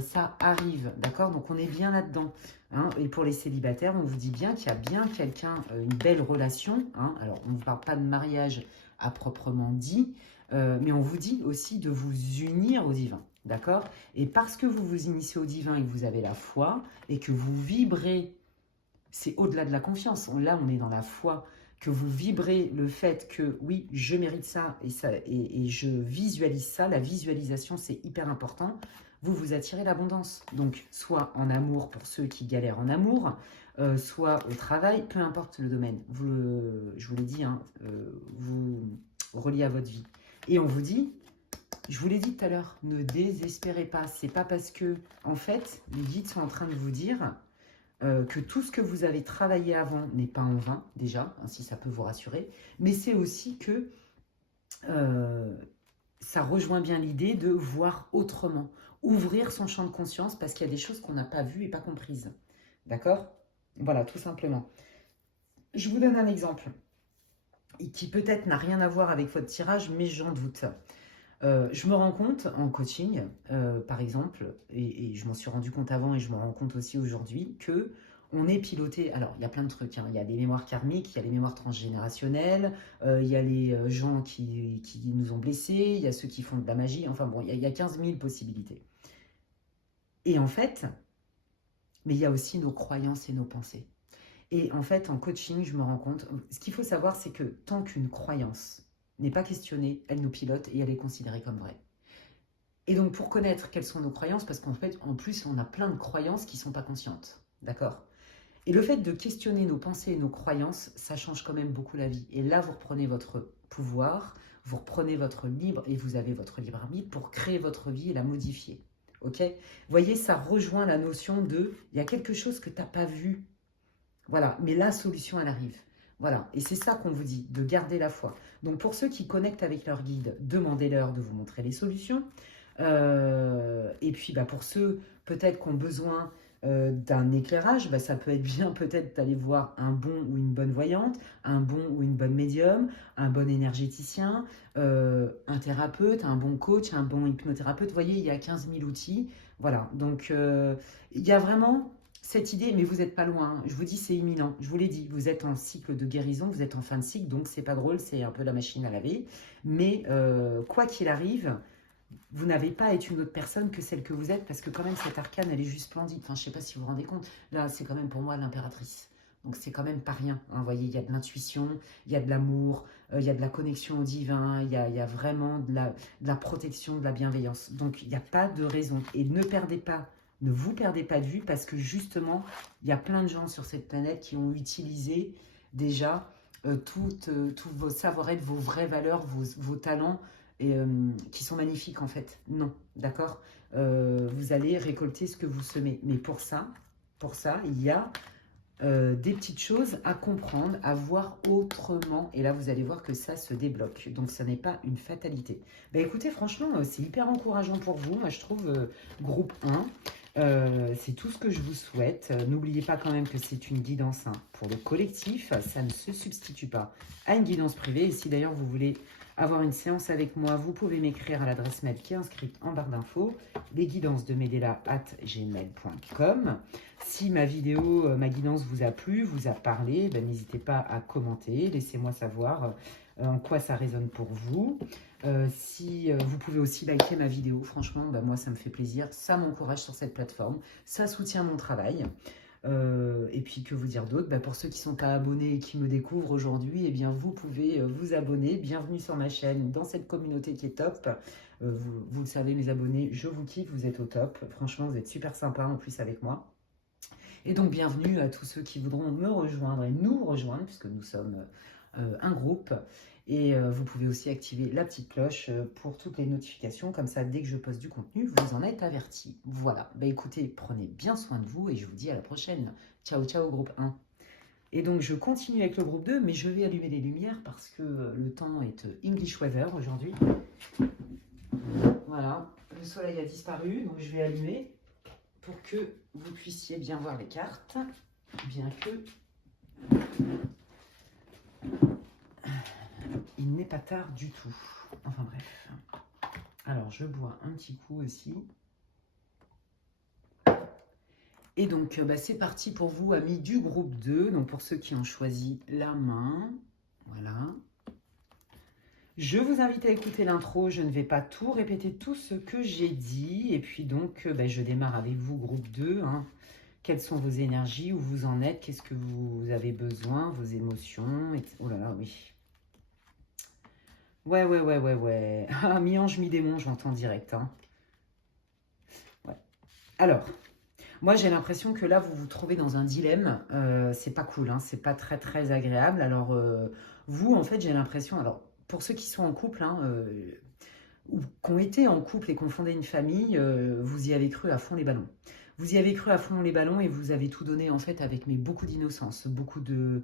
ça arrive, d'accord? Donc on est bien là-dedans. Hein. Et pour les célibataires, on vous dit bien qu'il y a bien quelqu'un, une belle relation. Hein. Alors on ne vous parle pas de mariage à proprement dit, mais on vous dit aussi de vous unir au divin. D'accord? Et parce que vous vous initiez au divin et que vous avez la foi et que vous vibrez, c'est au-delà de la confiance. Là, on est dans la foi, que vous vibrez le fait que oui, je mérite ça et je visualise ça. La visualisation, c'est hyper important. Vous attirez l'abondance. Donc, soit en amour pour ceux qui galèrent en amour, soit au travail, peu importe le domaine. Je vous l'ai dit, hein, vous reliez à votre vie. Et on vous dit, je vous l'ai dit tout à l'heure, ne désespérez pas. C'est pas parce que, en fait, les guides sont en train de vous dire que tout ce que vous avez travaillé avant n'est pas en vain, déjà, hein, si ça peut vous rassurer. Mais c'est aussi que ça rejoint bien l'idée de voir autrement, ouvrir son champ de conscience parce qu'il y a des choses qu'on n'a pas vues et pas comprises. D'accord? Voilà, tout simplement. Je vous donne un exemple qui peut-être n'a rien à voir avec votre tirage, mais j'en doute. Je me rends compte en coaching, par exemple, et je m'en suis rendu compte avant et je me rends compte aussi aujourd'hui, que on est piloté. Alors, il y a plein de trucs. Hein. Il y a les mémoires karmiques, il y a les mémoires transgénérationnelles, il y a les gens qui nous ont blessés, il y a ceux qui font de la magie. Enfin bon, il y a 15 000 possibilités. Et en fait, mais il y a aussi nos croyances et nos pensées. Et en fait, en coaching, je me rends compte, ce qu'il faut savoir, c'est que tant qu'une croyance n'est pas questionnée, elle nous pilote et elle est considérée comme vraie. Et donc, pour connaître quelles sont nos croyances, parce qu'en fait, en plus, on a plein de croyances qui ne sont pas conscientes. D'accord? Et le fait de questionner nos pensées et nos croyances, ça change quand même beaucoup la vie. Et là, vous reprenez votre pouvoir, vous reprenez votre libre, et vous avez votre libre arbitre pour créer votre vie et la modifier. Ok? Vous voyez, ça rejoint la notion de, il y a quelque chose que tu n'as pas vu. Voilà, mais la solution, elle arrive. Voilà, et c'est ça qu'on vous dit, de garder la foi. Donc pour ceux qui connectent avec leur guide, demandez-leur de vous montrer les solutions. Et puis pour ceux peut-être qui ont besoin d'un éclairage, ça peut être bien peut-être d'aller voir un bon ou une bonne voyante, un bon ou une bonne médium, un bon énergéticien, un thérapeute, un bon coach, un bon hypnothérapeute. Vous voyez, il y a 15 000 outils. Voilà, donc il y a vraiment cette idée, mais vous n'êtes pas loin. Je vous dis, c'est imminent. Je vous l'ai dit, vous êtes en cycle de guérison, vous êtes en fin de cycle, donc c'est pas drôle, c'est un peu la machine à laver. Mais quoi qu'il arrive, vous n'avez pas à être une autre personne que celle que vous êtes, parce que quand même, cette arcane, elle est juste splendide. Enfin, je ne sais pas si vous vous rendez compte. Là, c'est quand même pour moi l'impératrice. Donc, c'est quand même pas rien. Hein. Vous voyez, il y a de l'intuition, il y a de l'amour, il y a de la connexion au divin, il y a vraiment de la protection, de la bienveillance. Donc, il n'y a pas de raison. Et ne vous perdez pas de vue, parce que justement, il y a plein de gens sur cette planète qui ont utilisé déjà tous vos savoir-être, vos vraies valeurs, vos talents, et, qui sont magnifiques en fait. Non, d'accord? Vous allez récolter ce que vous semez. Mais pour ça, il y a des petites choses à comprendre, à voir autrement. Et là, vous allez voir que ça se débloque. Donc, ça n'est pas une fatalité. Écoutez, franchement, c'est hyper encourageant pour vous. Moi, je trouve groupe 1. C'est tout ce que je vous souhaite. N'oubliez pas quand même que c'est une guidance pour le collectif. Ça ne se substitue pas à une guidance privée. Et si d'ailleurs vous voulez avoir une séance avec moi, vous pouvez m'écrire à l'adresse mail qui est inscrite en barre d'infos, lesguidancesdemedela@gmail.com. Si ma vidéo, ma guidance vous a plu, vous a parlé, n'hésitez pas à commenter, laissez-moi savoir en quoi ça résonne pour vous. Si vous pouvez aussi liker ma vidéo, franchement, moi ça me fait plaisir, ça m'encourage sur cette plateforme, ça soutient mon travail. Et puis que vous dire d'autre, pour ceux qui ne sont pas abonnés et qui me découvrent aujourd'hui, eh bien vous pouvez vous abonner. Bienvenue sur ma chaîne, dans cette communauté qui est top. Vous le savez mes abonnés, je vous kiffe, vous êtes au top. Franchement, vous êtes super sympa en plus avec moi. Et donc bienvenue à tous ceux qui voudront me rejoindre et nous rejoindre, puisque nous sommes un groupe. Et vous pouvez aussi activer la petite cloche pour toutes les notifications. Comme ça, dès que je poste du contenu, vous en êtes avertis. Voilà. Bah, écoutez, prenez bien soin de vous et je vous dis à la prochaine. Ciao, ciao, groupe 1. Et donc, je continue avec le groupe 2, mais je vais allumer les lumières parce que le temps est English weather aujourd'hui. Voilà. Le soleil a disparu, donc je vais allumer pour que vous puissiez bien voir les cartes. Bien que il n'est pas tard du tout. Enfin bref. Alors, je bois un petit coup aussi. Et donc, bah, c'est parti pour vous, amis du groupe 2. Donc, pour ceux qui ont choisi la main. Voilà. Je vous invite à écouter l'intro. Je ne vais pas tout répéter, tout ce que j'ai dit. Et puis donc, bah, je démarre avec vous, groupe 2. Hein. Quelles sont vos énergies? Où vous en êtes? Qu'est-ce que vous avez besoin? Vos émotions? Oh là là, oui. Ouais. Ah, mi-ange, mi-démon, j'entends direct. Hein. Ouais. Alors, moi j'ai l'impression que là, vous vous trouvez dans un dilemme. C'est pas cool, hein, c'est pas très très agréable. Alors, vous, en fait, j'ai l'impression... Alors, pour ceux qui sont en couple, hein, ou qui ont été en couple et qui ont fondé une famille, vous y avez cru à fond les ballons. Vous y avez cru à fond les ballons et vous avez tout donné en fait avec beaucoup d'innocence, beaucoup de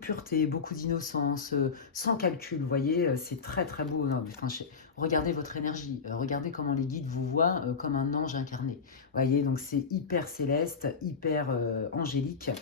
pureté, beaucoup d'innocence, sans calcul, vous voyez, c'est très très beau. Non, enfin, regardez votre énergie, regardez comment les guides vous voient comme un ange incarné. Vous voyez, donc c'est hyper céleste, hyper angélique.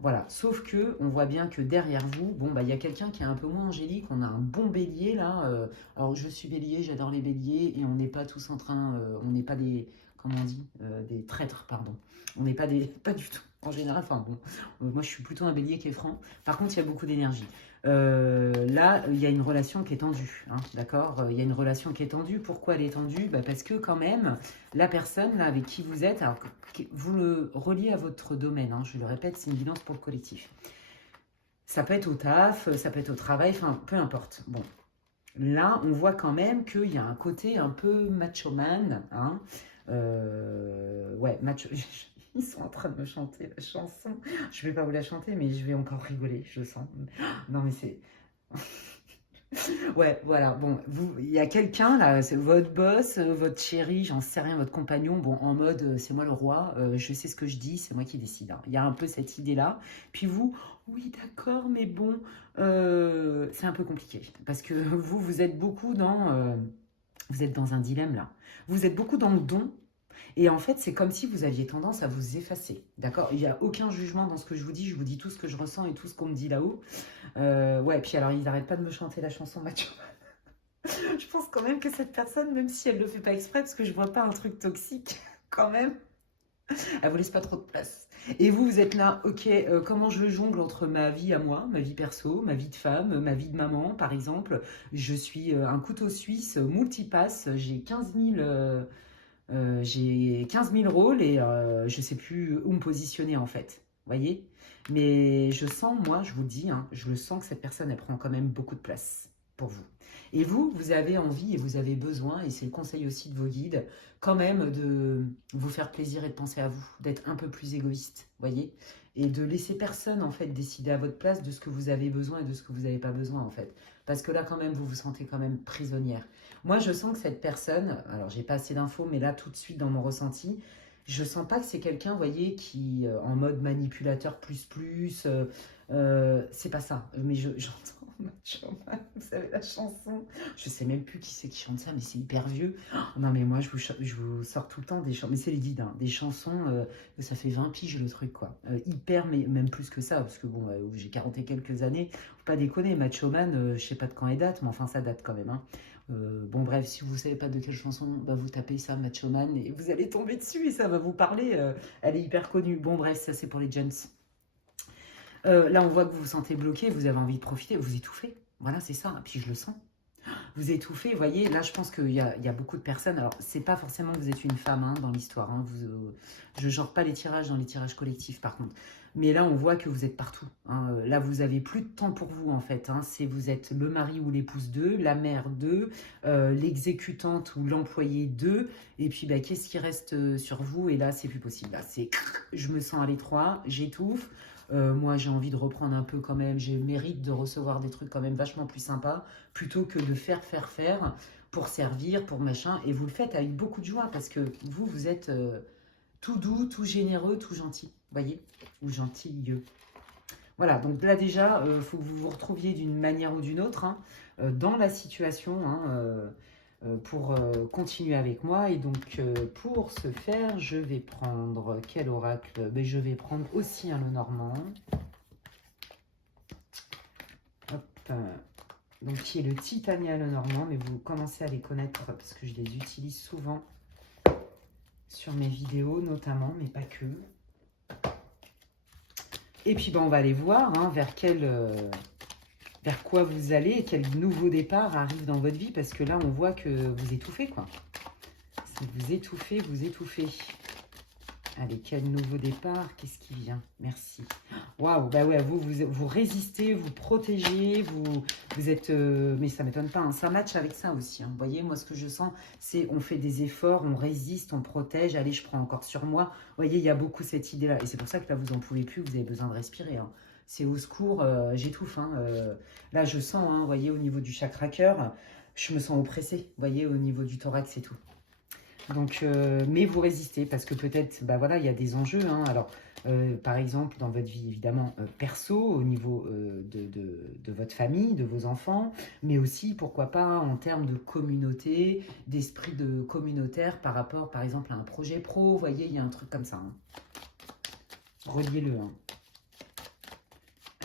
Voilà, sauf que on voit bien que derrière vous, bon, bah, il y a quelqu'un qui est un peu moins angélique, on a un bon bélier là. Alors je suis bélier, j'adore les béliers et on n'est pas tous en train, on n'est pas des, comment on dit, des traîtres, pardon. On n'est pas des, pas du tout. En général, enfin bon, moi je suis plutôt un bélier qui est franc. Par contre, il y a beaucoup d'énergie. Là, il y a une relation qui est tendue, hein, d'accord. Il y a une relation qui est tendue. Pourquoi elle est tendue? Bah, parce que quand même, la personne là, avec qui vous êtes, alors, vous le reliez à votre domaine, hein, je le répète, c'est une guidance pour le collectif. Ça peut être au taf, ça peut être au travail, enfin, peu importe. Bon, là, on voit quand même qu'il y a un côté un peu macho-man, hein. Ouais, macho... Ils sont en train de me chanter la chanson. Je vais pas vous la chanter, mais je vais encore rigoler, je sens. Non, mais c'est... Ouais, voilà, bon, il y a quelqu'un là, c'est votre boss, votre chéri, j'en sais rien, votre compagnon, bon, en mode, c'est moi le roi, je sais ce que je dis, c'est moi qui décide. Hein. Il y a un peu cette idée-là. Puis vous, oui, d'accord, mais bon, c'est un peu compliqué. Parce que vous êtes beaucoup vous êtes dans un dilemme là. Vous êtes beaucoup dans le don. Et en fait, c'est comme si vous aviez tendance à vous effacer. D'accord? Il n'y a aucun jugement dans ce que je vous dis tout ce que je ressens et tout ce qu'on me dit là-haut. Ouais, puis alors, ils n'arrêtent pas de me chanter la chanson Mathieu. Je pense quand même que cette personne, même si elle ne le fait pas exprès, parce que je vois pas un truc toxique, quand même, elle vous laisse pas trop de place. Et vous, vous êtes là, ok, comment je jongle entre ma vie à moi, ma vie perso, ma vie de femme, ma vie de maman, par exemple. Je suis un couteau suisse multipasse, j'ai 15 000 rôles et je ne sais plus où me positionner en fait. Vous voyez? Mais je sens, moi, je vous le dis, hein, je le sens que cette personne, elle prend quand même beaucoup de place pour vous. Et vous, vous avez envie et vous avez besoin, et c'est le conseil aussi de vos guides, quand même de vous faire plaisir et de penser à vous, d'être un peu plus égoïste, voyez? Et de laisser personne, en fait, décider à votre place de ce que vous avez besoin et de ce que vous n'avez pas besoin, en fait. Parce que là, quand même, vous vous sentez quand même prisonnière. Moi, je sens que cette personne, alors j'ai pas assez d'infos, mais là, tout de suite, dans mon ressenti, je sens pas que c'est quelqu'un, vous voyez, qui, en mode manipulateur c'est pas ça. Mais j'entends Macho Man, vous savez, la chanson. Je sais même plus qui c'est qui chante ça, mais c'est hyper vieux. Oh, non, mais moi, je vous sors tout le temps des chansons, mais c'est les guides, hein, des chansons, ça fait 20 piges le truc, quoi. Hyper, mais même plus que ça, parce que bon, j'ai 40 et quelques années. Faut pas déconner, Macho Man, je sais pas de quand elle date, mais enfin, ça date quand même, hein. Bon bref, si vous ne savez pas de quelle chanson, bah, vous tapez ça, Macho Man, et vous allez tomber dessus et ça va vous parler. Elle est hyper connue. Bon bref, ça c'est pour les gens. Là, on voit que vous vous sentez bloqué, vous avez envie de profiter, vous étouffez. Voilà, c'est ça. Puis je le sens. Vous étouffez, vous voyez, là je pense qu'il y a beaucoup de personnes, alors c'est pas forcément que vous êtes une femme hein, dans l'histoire, hein, je ne genre pas les tirages dans les tirages collectifs par contre, mais là on voit que vous êtes partout, hein. Là vous avez plus de temps pour vous en fait, hein. Vous êtes le mari ou l'épouse d'eux, la mère d'eux, l'exécutante ou l'employé d'eux, et puis bah, qu'est-ce qui reste sur vous, et là c'est plus possible, là c'est je me sens à l'étroit, j'étouffe. Moi, j'ai envie de reprendre un peu quand même. J'ai le mérite de recevoir des trucs quand même vachement plus sympas, plutôt que de faire pour servir, pour machin. Et vous le faites avec beaucoup de joie, parce que vous êtes tout doux, tout généreux, tout gentil. Voyez? Ou gentilleux. Voilà, donc là déjà, il faut que vous vous retrouviez d'une manière ou d'une autre, hein, dans la situation, hein, pour continuer avec moi. Et donc, pour ce faire, je vais prendre quel oracle? Ben, je vais prendre aussi un Lenormand. Hop, donc qui est le Titania Lenormand, mais vous commencez à les connaître parce que je les utilise souvent sur mes vidéos notamment, mais pas que. Et puis ben, on va aller voir, hein, vers quoi vous allez et quel nouveau départ arrive dans votre vie, parce que là on voit que vous étouffez, quoi. Vous étouffez, vous étouffez. Allez, quel nouveau départ? Qu'est-ce qui vient? Merci. Waouh, bah ouais, vous résistez, vous protégez, vous êtes... mais ça ne m'étonne pas, hein, ça match avec ça aussi. Hein. Vous voyez, moi, ce que je sens, c'est on fait des efforts, on résiste, on protège. Allez, je prends encore sur moi. Vous voyez, il y a beaucoup cette idée-là. Et c'est pour ça que là, vous n'en pouvez plus, vous avez besoin de respirer. Hein. C'est au secours, j'étouffe. Hein, là, je sens, hein, vous voyez, au niveau du chakra cœur, je me sens oppressée. Vous voyez, au niveau du thorax et tout. Donc, mais vous résistez parce que peut-être, bah voilà, il y a des enjeux. Hein. Alors, par exemple, dans votre vie, évidemment, perso, au niveau de votre famille, de vos enfants, mais aussi, pourquoi pas, en termes de communauté, d'esprit de communautaire par rapport, par exemple, à un projet pro. Vous voyez, il y a un truc comme ça. Hein. Reliez-le. Hein.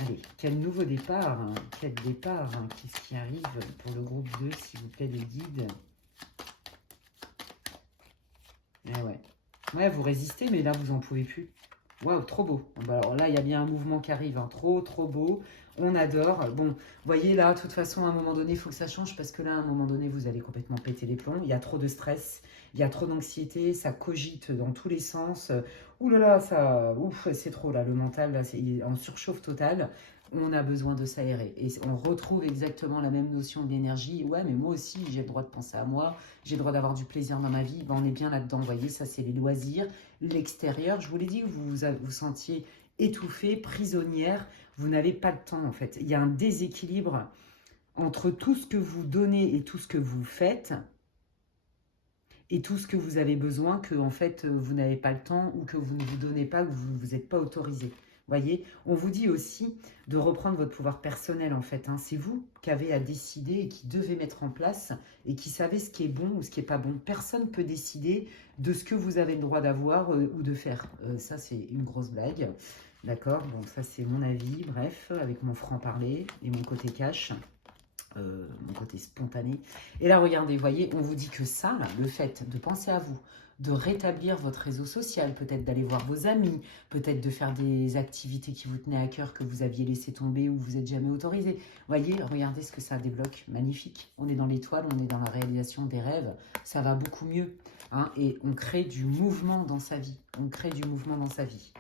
Allez, quel nouveau départ, hein. Quel départ, hein. Qu'est-ce qui arrive pour le groupe 2, s'il vous plaît, les guides? Eh ouais. Ouais, vous résistez, mais là, vous en pouvez plus. Waouh, trop beau. Bah alors là, il y a bien un mouvement qui arrive. Hein. Trop, trop beau. On adore. Bon, vous voyez, là, de toute façon, à un moment donné, il faut que ça change parce que là, à un moment donné, vous allez complètement péter les plombs. Il y a trop de stress, il y a trop d'anxiété, ça cogite dans tous les sens. Ouh là là, ça, ouf, c'est trop là. Le mental, là, c'est en surchauffe totale. On a besoin de s'aérer. Et on retrouve exactement la même notion de l'énergie. Ouais, mais moi aussi, j'ai le droit de penser à moi. J'ai le droit d'avoir du plaisir dans ma vie. Ben, on est bien là-dedans, vous voyez, ça, c'est les loisirs. L'extérieur, je vous l'ai dit, vous sentiez étouffée, prisonnière. Vous n'avez pas le temps, en fait. Il y a un déséquilibre entre tout ce que vous donnez et tout ce que vous faites et tout ce que vous avez besoin, que en fait vous n'avez pas le temps ou que vous ne vous donnez pas, que vous n'êtes pas autorisé. Voyez, on vous dit aussi de reprendre votre pouvoir personnel en fait. Hein. C'est vous qui avez à décider et qui devez mettre en place et qui savez ce qui est bon ou ce qui n'est pas bon. Personne ne peut décider de ce que vous avez le droit d'avoir ou de faire. Ça, c'est une grosse blague. D'accord? Bon, ça, c'est mon avis. Bref, avec mon franc-parler et mon côté cash. Mon côté spontané. Et là, regardez, vous voyez, on vous dit que ça, là, le fait de penser à vous, de rétablir votre réseau social, peut-être d'aller voir vos amis, peut-être de faire des activités qui vous tenaient à cœur, que vous aviez laissé tomber ou vous n'êtes jamais autorisé. Vous voyez, regardez ce que ça débloque. Magnifique. On est dans l'étoile, on est dans la réalisation des rêves. Ça va beaucoup mieux. Hein, et on crée du mouvement dans sa vie. On crée du mouvement dans sa vie.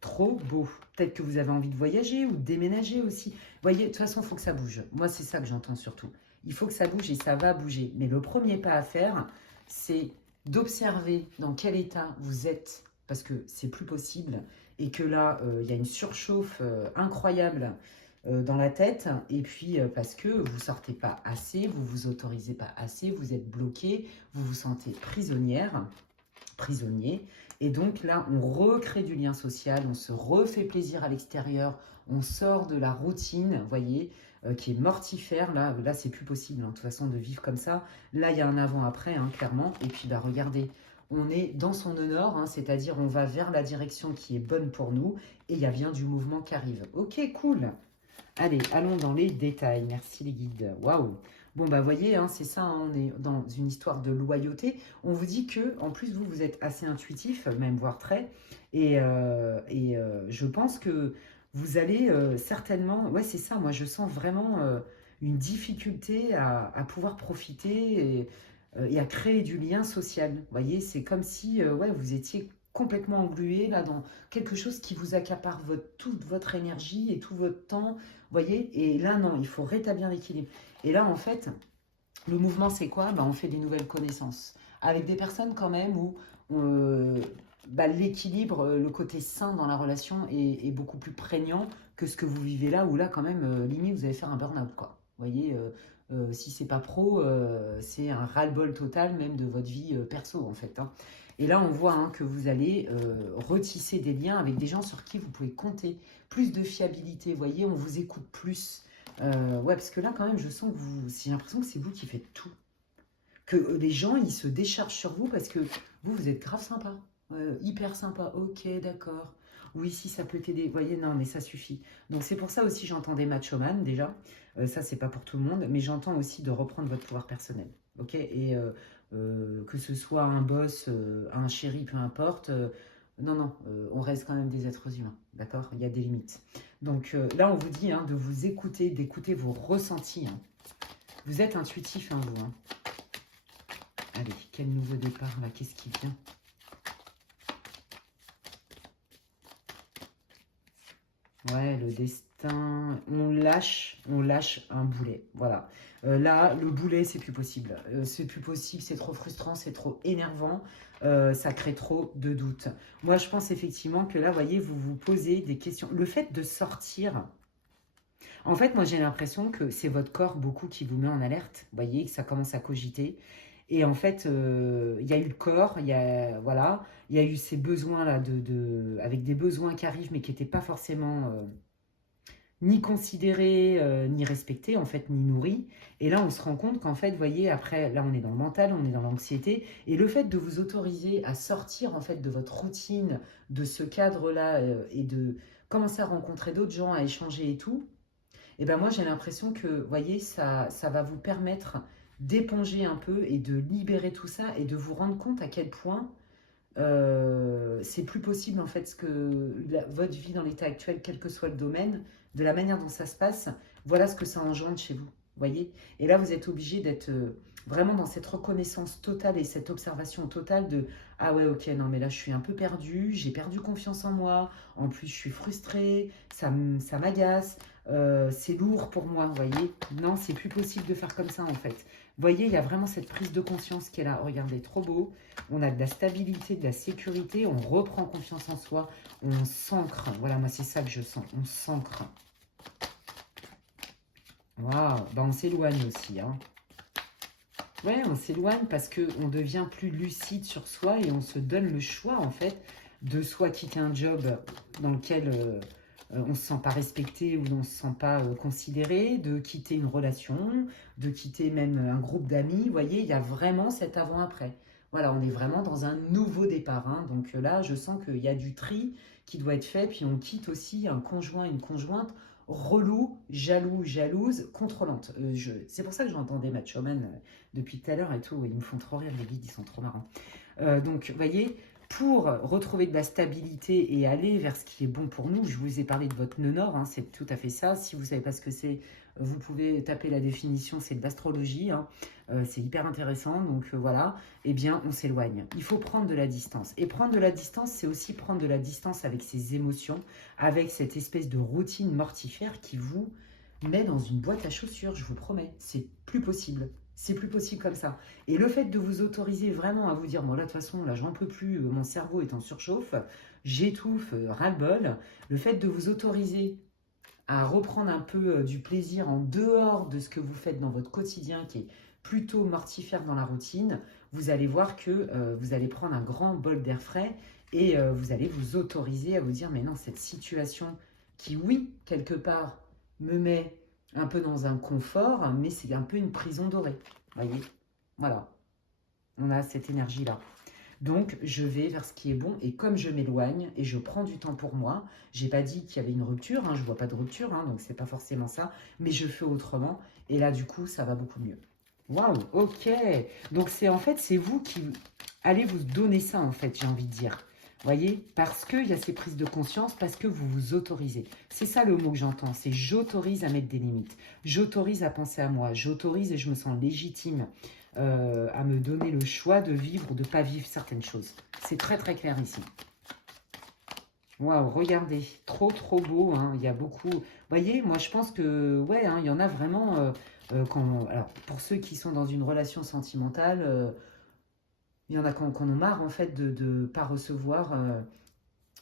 Trop beau. Peut-être que vous avez envie de voyager ou de déménager aussi. Vous voyez, de toute façon, il faut que ça bouge. Moi, c'est ça que j'entends surtout. Il faut que ça bouge et ça va bouger. Mais le premier pas à faire, c'est d'observer dans quel état vous êtes, parce que c'est plus possible, et que là, il y a une surchauffe incroyable dans la tête, et puis parce que vous sortez pas assez, vous vous autorisez pas assez, vous êtes bloqué, vous vous sentez prisonnière, prisonnier. Et donc là, on recrée du lien social, on se refait plaisir à l'extérieur, on sort de la routine, vous voyez, qui est mortifère. Là c'est plus possible, hein, de toute façon, de vivre comme ça. Là, il y a un avant-après, hein, clairement. Et puis, bah, regardez, on est dans son honneur, hein, c'est-à-dire on va vers la direction qui est bonne pour nous. Et il y a bien du mouvement qui arrive. Ok, cool. Allez, allons dans les détails. Merci les guides. Waouh. Bon, bah, voyez, hein, c'est ça, hein, on est dans une histoire de loyauté. On vous dit que, en plus, vous êtes assez intuitif, même voire très. Et je pense que vous allez certainement... Ouais, c'est ça, moi, je sens vraiment une difficulté à pouvoir profiter et à créer du lien social. Vous voyez, c'est comme si ouais, vous étiez complètement englué là dans quelque chose qui vous accapare toute votre énergie et tout votre temps. Vous voyez, et là, non, il faut rétablir l'équilibre. Et là, en fait, le mouvement, c'est quoi? Ben, on fait des nouvelles connaissances. Avec des personnes quand même où bah, l'équilibre, le côté sain dans la relation est beaucoup plus prégnant que ce que vous vivez là, où là, quand même, limite, vous allez faire un burn-out, quoi. Vous voyez, si c'est pas pro, c'est un ras-le-bol total, même de votre vie perso, en fait, hein. Et là, on voit hein, que vous allez retisser des liens avec des gens sur qui vous pouvez compter. Plus de fiabilité, vous voyez, on vous écoute plus. Ouais, parce que là, quand même, je sens que j'ai l'impression que c'est vous qui faites tout. Que les gens, ils se déchargent sur vous parce que vous êtes grave sympa. Hyper sympa. Ok, d'accord. Oui, si ça peut t'aider. Vous voyez, non, mais ça suffit. Donc, c'est pour ça aussi, j'entends des machoman, déjà. Ça, c'est pas pour tout le monde. Mais j'entends aussi de reprendre votre pouvoir personnel. Ok. Et que ce soit un boss, un chéri, peu importe. Non, non, on reste quand même des êtres humains. D'accord. Il y a des limites. Donc, là, on vous dit hein, de vous écouter, d'écouter vos ressentis. Hein. Vous êtes intuitif, hein, vous. Hein. Allez, quel nouveau départ là? Qu'est-ce qui vient? Ouais, le destin. On lâche un boulet. Voilà. Là, le boulet, c'est plus possible. C'est plus possible, c'est trop frustrant, c'est trop énervant. Ça crée trop de doutes. Moi, je pense effectivement que là, vous voyez, vous vous posez des questions. Le fait de sortir. En fait, moi, j'ai l'impression que c'est votre corps beaucoup qui vous met en alerte. Vous voyez, que ça commence à cogiter. Et en fait, il y a eu le corps, voilà, il y a eu ces besoins-là, avec des besoins qui arrivent, mais qui n'étaient pas forcément ni considérés, ni respectés, en fait, ni nourris. Et là, on se rend compte qu'en fait, vous voyez, après, là, on est dans le mental, on est dans l'anxiété. Et le fait de vous autoriser à sortir, en fait, de votre routine, de ce cadre-là, et de commencer à rencontrer d'autres gens, à échanger et tout, et ben moi, j'ai l'impression que, vous voyez, ça va vous permettre d'éponger un peu et de libérer tout ça et de vous rendre compte à quel point c'est plus possible, en fait, votre vie dans l'état actuel, quel que soit le domaine, de la manière dont ça se passe, voilà ce que ça engendre chez vous, voyez. Et là, vous êtes obligé d'être vraiment dans cette reconnaissance totale et cette observation totale de « Ah ouais, ok, non, mais là, je suis un peu perdu, j'ai perdu confiance en moi, en plus, je suis frustrée, ça m'agace. C'est lourd pour moi, vous voyez. Non, c'est plus possible de faire comme ça, en fait. Vous voyez, il y a vraiment cette prise de conscience qui est là. Regardez, trop beau. On a de la stabilité, de la sécurité, on reprend confiance en soi, on s'ancre. Voilà, moi, c'est ça que je sens. On s'ancre. Waouh, bah, on s'éloigne aussi, hein. Ouais, on s'éloigne parce qu'on devient plus lucide sur soi et on se donne le choix, en fait, de soit quitter un job dans lequel on ne se sent pas respecté ou on ne se sent pas considéré, de quitter une relation, de quitter même un groupe d'amis. Vous voyez, il y a vraiment cet avant-après. Voilà, on est vraiment dans un nouveau départ. Hein. Donc là, je sens qu'il y a du tri qui doit être fait. Puis on quitte aussi un conjoint, une conjointe relou, jaloux, jalouse, contrôlante. C'est pour ça que j'entends des machomen depuis tout à l'heure et tout. Ils me font trop rire, les guides, ils sont trop marrants. Donc, vous voyez, pour retrouver de la stabilité et aller vers ce qui est bon pour nous, je vous ai parlé de votre nœud nord, hein, c'est tout à fait ça. Si vous ne savez pas ce que c'est, vous pouvez taper la définition, c'est de l'astrologie. Hein. C'est hyper intéressant, donc voilà. Eh bien, on s'éloigne. Il faut prendre de la distance. Et prendre de la distance, c'est aussi prendre de la distance avec ses émotions, avec cette espèce de routine mortifère qui vous met dans une boîte à chaussures, je vous promets. C'est plus possible. C'est plus possible comme ça. Et le fait de vous autoriser vraiment à vous dire, bon là de toute façon, là j'en peux plus, mon cerveau est en surchauffe, j'étouffe, ras-le-bol, le fait de vous autoriser à reprendre un peu du plaisir en dehors de ce que vous faites dans votre quotidien, qui est plutôt mortifère dans la routine, vous allez voir que vous allez prendre un grand bol d'air frais et vous allez vous autoriser à vous dire, mais non, cette situation qui, oui, quelque part, me met un peu dans un confort, mais c'est un peu une prison dorée. Voyez, voilà, on a cette énergie-là. Donc, je vais vers ce qui est bon. Et comme je m'éloigne et je prends du temps pour moi, j'ai pas dit qu'il y avait une rupture. Hein, je vois pas de rupture, hein, donc c'est pas forcément ça. Mais je fais autrement. Et là, du coup, ça va beaucoup mieux. Waouh, ok. Donc, en fait, c'est vous qui allez vous donner ça, en fait, j'ai envie de dire. Voyez, parce qu'il y a ces prises de conscience, parce que vous vous autorisez. C'est ça le mot que j'entends, c'est j'autorise à mettre des limites. J'autorise à penser à moi. J'autorise et je me sens légitime à me donner le choix de vivre ou de ne pas vivre certaines choses. C'est très très clair ici. Waouh, regardez, trop trop beau, hein. Il y a beaucoup... Vous voyez, moi je pense que, ouais, hein, il y en a vraiment... alors, pour ceux qui sont dans une relation sentimentale, Il y en a qui en ont marre, en fait, de ne pas recevoir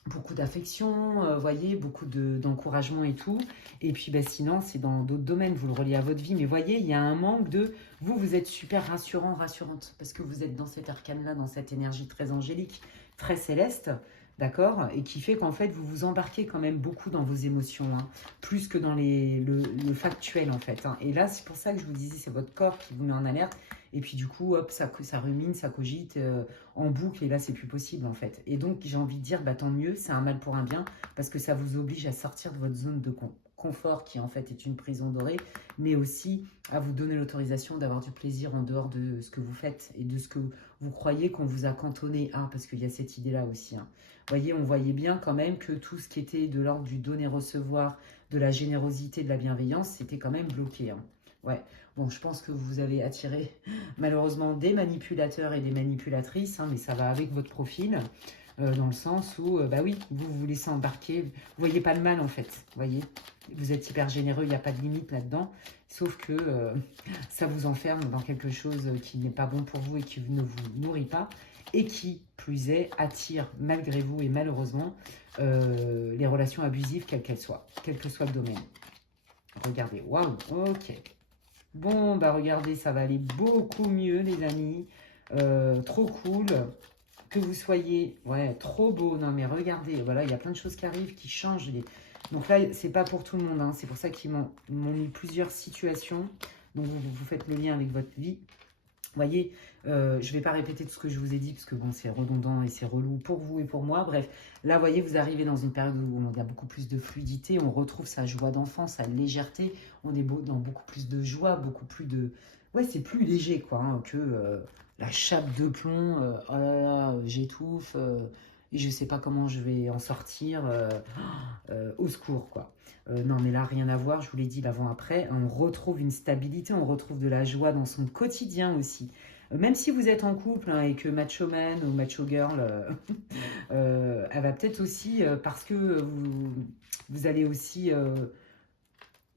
beaucoup d'affection, voyez, beaucoup d'encouragement et tout. Et puis, ben, sinon, c'est dans d'autres domaines, vous le reliez à votre vie. Mais voyez, il y a un manque de... vous êtes super rassurant, rassurante, parce que vous êtes dans cet arcane-là, dans cette énergie très angélique, très céleste, d'accord? Et qui fait qu'en fait, vous vous embarquez quand même beaucoup dans vos émotions, hein, plus que dans le factuel, en fait. Hein. Et là, c'est pour ça que je vous disais, c'est votre corps qui vous met en alerte. Et puis du coup, hop, ça rumine, ça cogite en boucle. Et là, c'est plus possible, en fait. Et donc, j'ai envie de dire, bah, tant mieux, c'est un mal pour un bien, parce que ça vous oblige à sortir de votre zone de confort, qui en fait est une prison dorée, mais aussi à vous donner l'autorisation d'avoir du plaisir en dehors de ce que vous faites et de ce que vous croyez qu'on vous a cantonné à, parce qu'il y a cette idée-là aussi. Hein. Vous voyez, on voyait bien quand même que tout ce qui était de l'ordre du donner-recevoir, de la générosité, de la bienveillance, c'était quand même bloqué. Hein. Ouais, bon, je pense que vous avez attiré malheureusement des manipulateurs et des manipulatrices, hein, mais ça va avec votre profil, dans le sens où, bah oui, vous vous laissez embarquer, vous voyez pas le mal en fait, vous voyez, vous êtes hyper généreux, il n'y a pas de limite là-dedans, sauf que ça vous enferme dans quelque chose qui n'est pas bon pour vous et qui ne vous nourrit pas, et qui, plus est, attire malgré vous et malheureusement les relations abusives, quelles qu'elles soient, quel que soit le domaine. Regardez, waouh, ok. Bon, bah regardez, ça va aller beaucoup mieux, les amis. Trop cool. Que vous soyez, ouais, trop beau. Non, mais regardez, voilà, il y a plein de choses qui arrivent, qui changent. Donc là, c'est pas pour tout le monde. Hein. C'est pour ça qu'ils m'ont mis plusieurs situations. Donc, vous faites le lien avec votre vie. Vous voyez, je ne vais pas répéter tout ce que je vous ai dit, parce que bon, c'est redondant et c'est relou pour vous et pour moi. Bref, là, vous voyez, vous arrivez dans une période où on a beaucoup plus de fluidité, on retrouve sa joie d'enfant, sa légèreté, on est dans beaucoup plus de joie, beaucoup plus de... Ouais, c'est plus léger, quoi, hein, que la chape de plomb, oh là là, j'étouffe, et je ne sais pas comment je vais en sortir, au secours, quoi. Non, mais là, rien à voir, je vous l'ai dit, l'avant-après. On retrouve une stabilité, on retrouve de la joie dans son quotidien aussi. Même si vous êtes en couple hein, et que macho man ou macho girl, elle va peut-être aussi, parce que vous allez aussi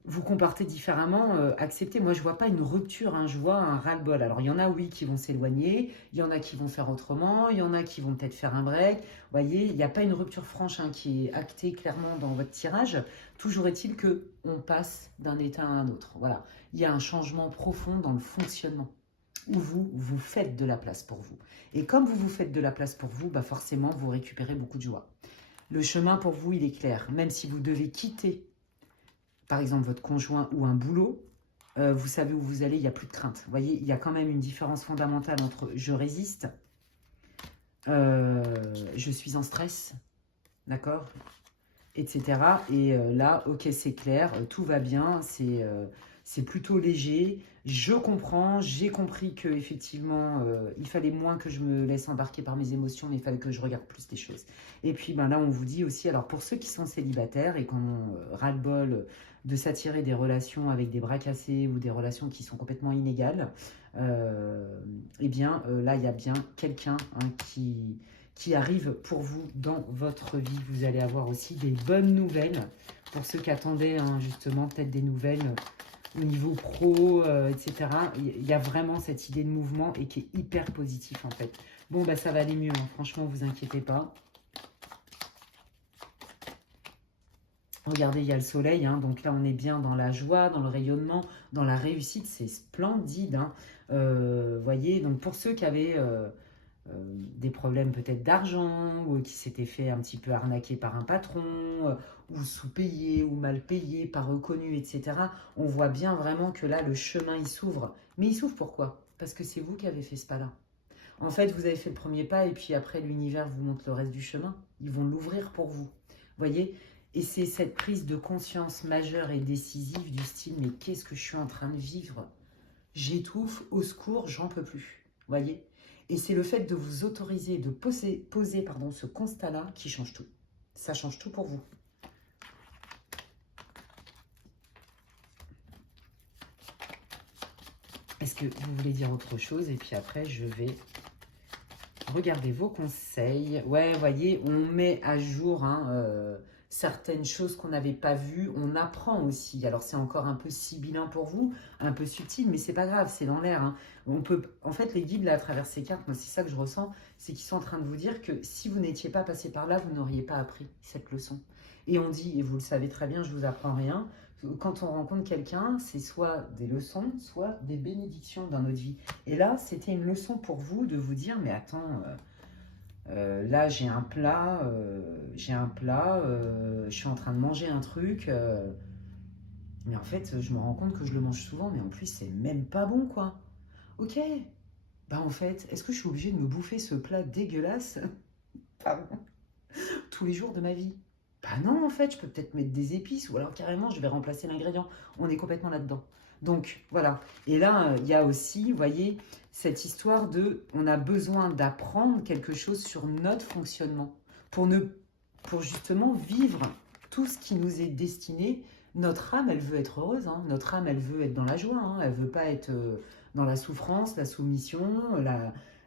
vous comporter différemment, accepter. Moi, je vois pas une rupture, hein, je vois un ras-le-bol. Alors, il y en a, oui, qui vont s'éloigner, il y en a qui vont faire autrement, il y en a qui vont peut-être faire un break. Vous voyez, il n'y a pas une rupture franche hein, qui est actée clairement dans votre tirage. Toujours est-il qu'on passe d'un état à un autre. Voilà, il y a un changement profond dans le fonctionnement où vous faites de la place pour vous. Et comme vous vous faites de la place pour vous, bah forcément, vous récupérez beaucoup de joie. Le chemin pour vous, il est clair. Même si vous devez quitter par exemple votre conjoint ou un boulot, vous savez où vous allez, il n'y a plus de crainte. Vous voyez, il y a quand même une différence fondamentale entre je résiste, je suis en stress, d'accord, etc. Et là, ok, c'est clair, tout va bien, c'est plutôt léger. Je comprends, j'ai compris qu'effectivement, il fallait moins que je me laisse embarquer par mes émotions, mais il fallait que je regarde plus des choses. Et puis ben là, on vous dit aussi, alors pour ceux qui sont célibataires et qui en ont ras-le-bol de s'attirer des relations avec des bras cassés ou des relations qui sont complètement inégales, eh bien là, il y a bien quelqu'un hein, qui arrive pour vous dans votre vie. Vous allez avoir aussi des bonnes nouvelles pour ceux qui attendaient hein, justement peut-être des nouvelles au niveau pro, etc. Il y a vraiment cette idée de mouvement et qui est hyper positif en fait. Bon, bah ça va aller mieux, hein. Franchement, vous inquiétez pas. Regardez, il y a le soleil, hein, donc là on est bien dans la joie, dans le rayonnement, dans la réussite, c'est splendide. Hein. Voyez, donc pour ceux qui avaient des problèmes peut-être d'argent, ou qui s'étaient fait un petit peu arnaquer par un patron, ou sous-payé, ou mal payé, pas reconnu, etc. On voit bien vraiment que là le chemin il s'ouvre. Mais il s'ouvre pourquoi? Parce que c'est vous qui avez fait ce pas-là. En fait, vous avez fait le premier pas et puis après l'univers vous montre le reste du chemin. Ils vont l'ouvrir pour vous. Voyez? Et c'est cette prise de conscience majeure et décisive du style « Mais qu'est-ce que je suis en train de vivre? J'étouffe, au secours, j'en peux plus. » Voyez? Et c'est le fait de vous autoriser, de poser ce constat-là qui change tout. Ça change tout pour vous. Est-ce que vous voulez dire autre chose? Et puis après, je vais regarder vos conseils. Ouais, voyez, on met à jour... Hein, certaines choses qu'on n'avait pas vues, on apprend aussi. Alors c'est encore un peu sibyllin pour vous, un peu subtil, mais c'est pas grave, c'est dans l'air. Hein. On peut, en fait, les guides là à travers ces cartes, moi c'est ça que je ressens, c'est qu'ils sont en train de vous dire que si vous n'étiez pas passé par là, vous n'auriez pas appris cette leçon. Et on dit, et vous le savez très bien, je vous apprends rien. Quand on rencontre quelqu'un, c'est soit des leçons, soit des bénédictions dans notre vie. Et là, c'était une leçon pour vous de vous dire, mais attends. Là, j'ai un plat, je suis en train de manger un truc, mais en fait, je me rends compte que je le mange souvent, mais en plus, c'est même pas bon, quoi. Ok, bah en fait, est-ce que je suis obligée de me bouffer ce plat dégueulasse pardon, tous les jours de ma vie? Bah non, en fait, je peux peut-être mettre des épices, ou alors carrément, je vais remplacer l'ingrédient. On est complètement là-dedans. Donc, voilà. Et là, il y a aussi, vous voyez, cette histoire de, on a besoin d'apprendre quelque chose sur notre fonctionnement pour, pour justement vivre tout ce qui nous est destiné. Notre âme, elle veut être heureuse. Hein. Notre âme, elle veut être dans la joie. Hein. Elle veut pas être dans la souffrance, la soumission,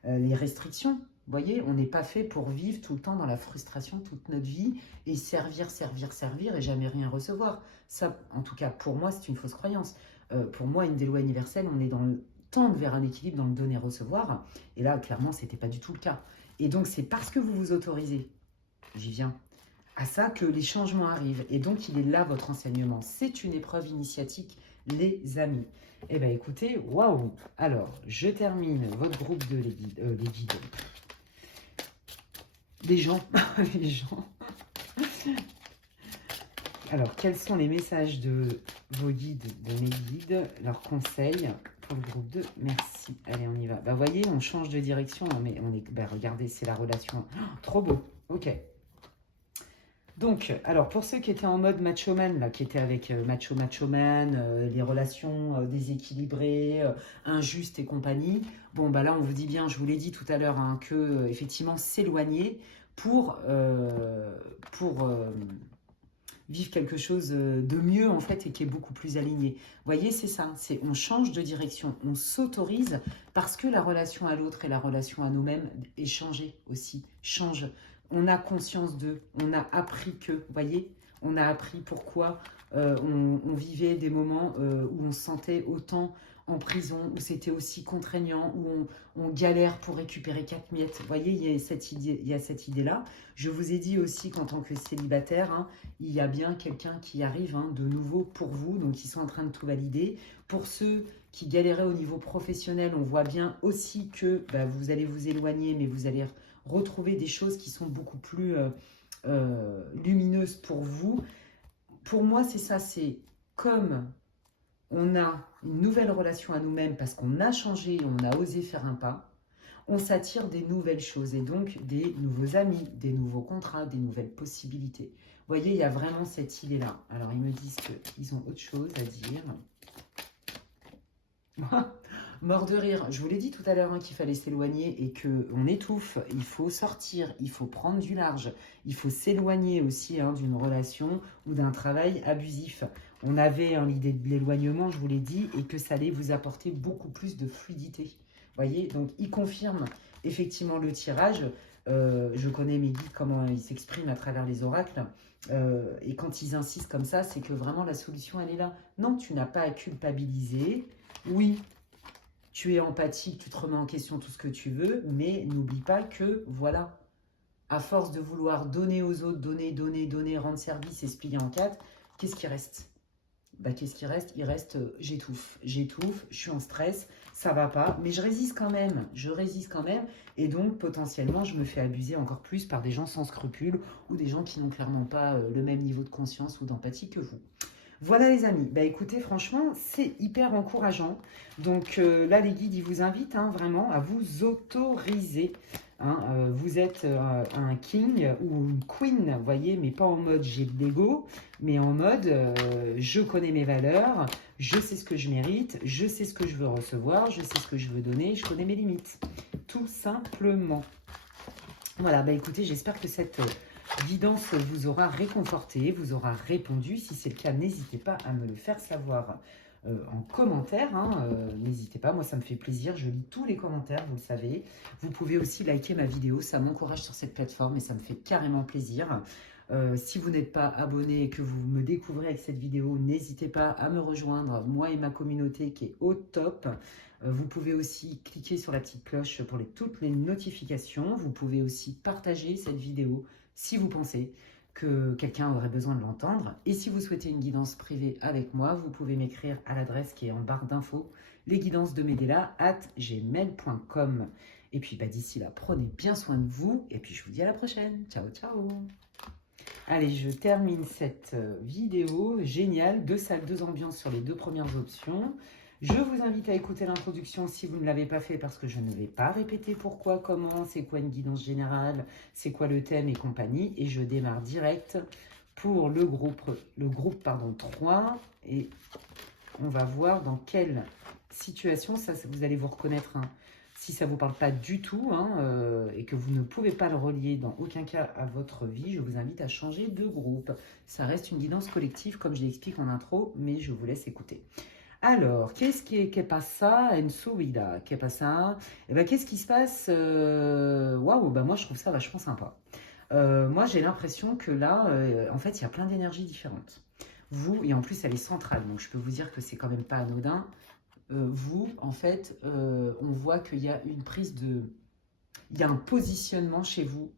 les restrictions. Vous voyez, on n'est pas fait pour vivre tout le temps dans la frustration toute notre vie et servir, servir, servir et jamais rien recevoir. Ça, en tout cas, pour moi, c'est une fausse croyance. Pour moi, une des lois universelles, on est dans le tendre vers un équilibre dans le donner-recevoir. Et là, clairement, ce n'était pas du tout le cas. Et donc, c'est parce que vous vous autorisez, j'y viens, à ça que les changements arrivent. Et donc, il est là, votre enseignement. C'est une épreuve initiatique, les amis. Eh bien, écoutez, waouh. Alors, je termine votre groupe de les guides. Les gens. Les gens. Alors, quels sont les messages de vos guides, de mes guides, leurs conseils pour le groupe 2? Merci. Allez, on y va. Bah, voyez, on change de direction. Non, mais on est. Bah, regardez, c'est la relation. Oh, trop beau. Ok. Donc, alors, pour ceux qui étaient en mode macho-man, là, qui étaient avec macho-man, les relations déséquilibrées, injustes et compagnie, bon, bah là, on vous dit bien, je vous l'ai dit tout à l'heure, hein, que, effectivement, s'éloigner pour vivre quelque chose de mieux, en fait, et qui est beaucoup plus aligné. Vous voyez, c'est ça, c'est on change de direction, on s'autorise, parce que la relation à l'autre et la relation à nous-mêmes est changée aussi, change. On a conscience d'eux, on a appris que, vous voyez, on a appris pourquoi on vivait des moments où on se sentait autant en prison, où c'était aussi contraignant, où on galère pour récupérer 4 miettes. Vous voyez, il y a cette idée-là. Je vous ai dit aussi qu'en tant que célibataire, hein, il y a bien quelqu'un qui arrive hein, de nouveau pour vous, donc ils sont en train de tout valider. Pour ceux qui galéraient au niveau professionnel, on voit bien aussi que bah, vous allez vous éloigner, mais vous allez retrouver des choses qui sont beaucoup plus lumineuses pour vous. Pour moi, c'est ça, c'est comme on a une nouvelle relation à nous-mêmes parce qu'on a changé, on a osé faire un pas, on s'attire des nouvelles choses et donc des nouveaux amis, des nouveaux contrats, des nouvelles possibilités. Vous voyez, il y a vraiment cette idée-là. Alors, ils me disent qu'ils ont autre chose à dire. Mort de rire. Je vous l'ai dit tout à l'heure hein, qu'il fallait s'éloigner et qu'on étouffe. Il faut sortir, il faut prendre du large. Il faut s'éloigner aussi hein, d'une relation ou d'un travail abusif. On avait hein, l'idée de l'éloignement, je vous l'ai dit, et que ça allait vous apporter beaucoup plus de fluidité. Vous voyez, donc il confirme effectivement le tirage. Je connais mes guides, comment ils s'expriment à travers les oracles. Et quand ils insistent comme ça, c'est que vraiment la solution, elle est là. Non, tu n'as pas à culpabiliser. Oui, tu es empathique, tu te remets en question tout ce que tu veux, mais n'oublie pas que, voilà, à force de vouloir donner aux autres, donner, rendre service et se plier en quatre, qu'est-ce qui reste? Bah, qu'est-ce qui reste? Il reste, j'étouffe, je suis en stress, ça va pas, mais je résiste quand même, et donc potentiellement je me fais abuser encore plus par des gens sans scrupules ou des gens qui n'ont clairement pas le même niveau de conscience ou d'empathie que vous. Voilà les amis, bah écoutez franchement c'est hyper encourageant, donc là les guides ils vous invitent hein, vraiment à vous autoriser, hein, vous êtes un king ou une queen, vous voyez, mais pas en mode j'ai de l'ego, mais en mode je connais mes valeurs, je sais ce que je mérite, je sais ce que je veux recevoir, je sais ce que je veux donner, je connais mes limites, tout simplement. Voilà, bah écoutez, j'espère que cette guidance vous aura réconforté, vous aura répondu. Si c'est le cas, n'hésitez pas à me le faire savoir en commentaire. Hein, n'hésitez pas, moi ça me fait plaisir. Je lis tous les commentaires, vous le savez. Vous pouvez aussi liker ma vidéo, ça m'encourage sur cette plateforme et ça me fait carrément plaisir. Si vous n'êtes pas abonné et que vous me découvrez avec cette vidéo, n'hésitez pas à me rejoindre, moi et ma communauté qui est au top. Vous pouvez aussi cliquer sur la petite cloche pour toutes les notifications. Vous pouvez aussi partager cette vidéo si vous pensez que quelqu'un aurait besoin de l'entendre. Et si vous souhaitez une guidance privée avec moi, vous pouvez m'écrire à l'adresse qui est en barre d'infos, lesguidancesdemedela@gmail.com. Et puis d'ici là, prenez bien soin de vous. Et puis je vous dis à la prochaine. Ciao, ciao. Allez, je termine cette vidéo. Génial, 2 salles, 2 ambiances sur les 2 premières options. Je vous invite à écouter l'introduction si vous ne l'avez pas fait parce que je ne vais pas répéter pourquoi, comment, c'est quoi une guidance générale, c'est quoi le thème et compagnie. Et je démarre direct pour le groupe 3. Et on va voir dans quelle situation, ça vous allez vous reconnaître. Hein. Si ça ne vous parle pas du tout et que vous ne pouvez pas le relier dans aucun cas à votre vie, je vous invite à changer de groupe. Ça reste une guidance collective comme je l'explique en intro, mais je vous laisse écouter. Alors, qu'est-ce qui est passa en su vida? Qu'est passa? Eh ben, qu'est-ce qui se passe? Waouh, moi je trouve ça vachement sympa. Moi j'ai l'impression que là, en fait, il y a plein d'énergies différentes. Vous, et en plus elle est centrale, donc je peux vous dire que c'est quand même pas anodin. Vous, en fait, on voit qu'il y a une prise de... Il y a un positionnement chez vous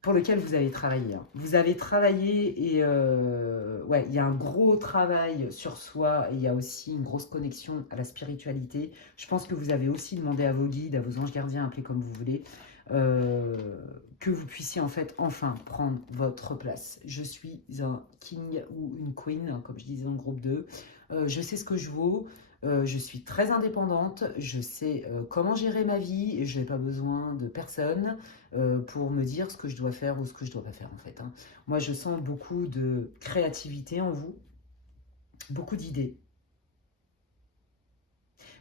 pour lequel vous avez travaillé. Hein. Vous avez travaillé et ouais, il y a un gros travail sur soi et il y a aussi une grosse connexion à la spiritualité. Je pense que vous avez aussi demandé à vos guides, à vos anges gardiens, appelez comme vous voulez, que vous puissiez en fait enfin prendre votre place. Je suis un king ou une queen, hein, comme je disais dans le groupe 2. Je sais ce que je vaux. Je suis très indépendante, je sais comment gérer ma vie et je n'ai pas besoin de personne pour me dire ce que je dois faire ou ce que je ne dois pas faire en fait. Hein. Moi je sens beaucoup de créativité en vous, beaucoup d'idées.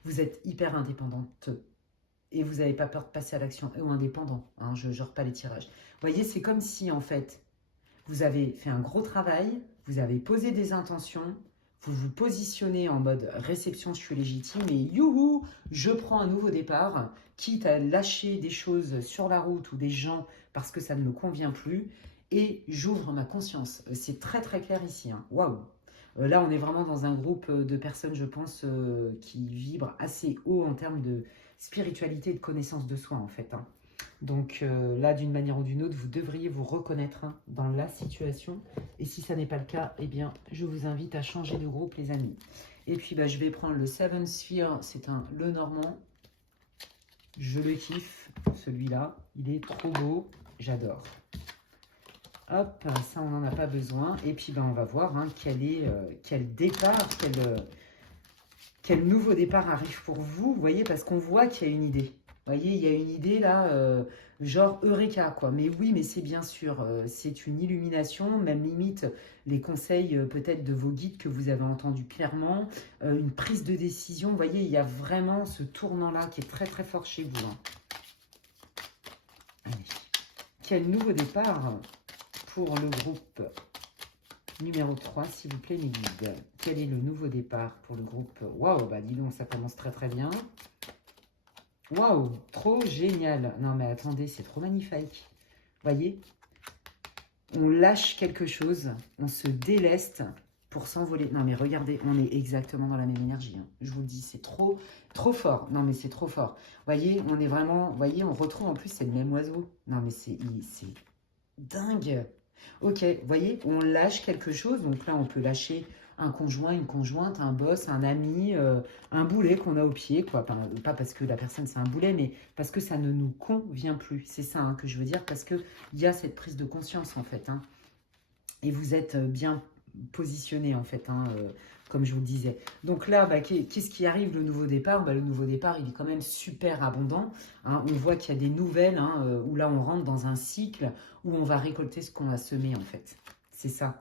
Vous êtes hyper indépendante et vous n'avez pas peur de passer à l'action, ou indépendant, hein, je ne genre pas les tirages. Vous voyez, c'est comme si en fait vous avez fait un gros travail, vous avez posé des intentions, vous vous positionnez en mode réception, je suis légitime et youhou, je prends un nouveau départ, quitte à lâcher des choses sur la route ou des gens parce que ça ne me convient plus et j'ouvre ma conscience. C'est très très clair ici. Hein. Waouh! Là, on est vraiment dans un groupe de personnes, je pense, qui vibrent assez haut en termes de spiritualité et de connaissance de soi en fait. Hein. Donc là, d'une manière ou d'une autre, vous devriez vous reconnaître hein, dans la situation. Et si ça n'est pas le cas, eh bien, je vous invite à changer de groupe, les amis. Et puis, je vais prendre le Seven Sphere. C'est un Le Normand. Je le kiffe, celui-là. Il est trop beau. J'adore. Hop, ça, on n'en a pas besoin. Et puis, on va voir hein, quel départ, quel nouveau départ arrive pour vous. Vous voyez, parce qu'on voit qu'il y a une idée. Vous voyez, il y a une idée là, genre Eureka, quoi. Mais oui, mais c'est bien sûr, c'est une illumination, même limite les conseils peut-être de vos guides que vous avez entendus clairement, une prise de décision. Vous voyez, il y a vraiment ce tournant-là qui est très très fort chez vous. Hein. Allez. Quel nouveau départ pour le groupe numéro 3, s'il vous plaît, les guides. Quel est le nouveau départ pour le groupe? Waouh, dis donc, ça commence très très bien. Waouh, trop génial. Non mais attendez, c'est trop magnifique. Voyez, on lâche quelque chose, on se déleste pour s'envoler. Non mais regardez, on est exactement dans la même énergie. Hein. Je vous le dis, c'est trop fort. Non mais c'est trop fort. Voyez, on est vraiment, voyez, on retrouve en plus, c'est le même oiseau. Non mais c'est dingue. Ok, voyez, on lâche quelque chose. Donc là, on peut lâcher un conjoint, une conjointe, un boss, un ami, un boulet qu'on a au pied, quoi. Pas parce que la personne c'est un boulet, mais parce que ça ne nous convient plus. C'est ça hein, que je veux dire, parce qu'il y a cette prise de conscience en fait. Hein. Et vous êtes bien positionné en fait, hein, comme je vous le disais. Donc là, qu'est-ce qui arrive, le nouveau départ? Le nouveau départ, il est quand même super abondant. Hein. On voit qu'il y a des nouvelles, hein, où là, on rentre dans un cycle où on va récolter ce qu'on a semé en fait. C'est ça.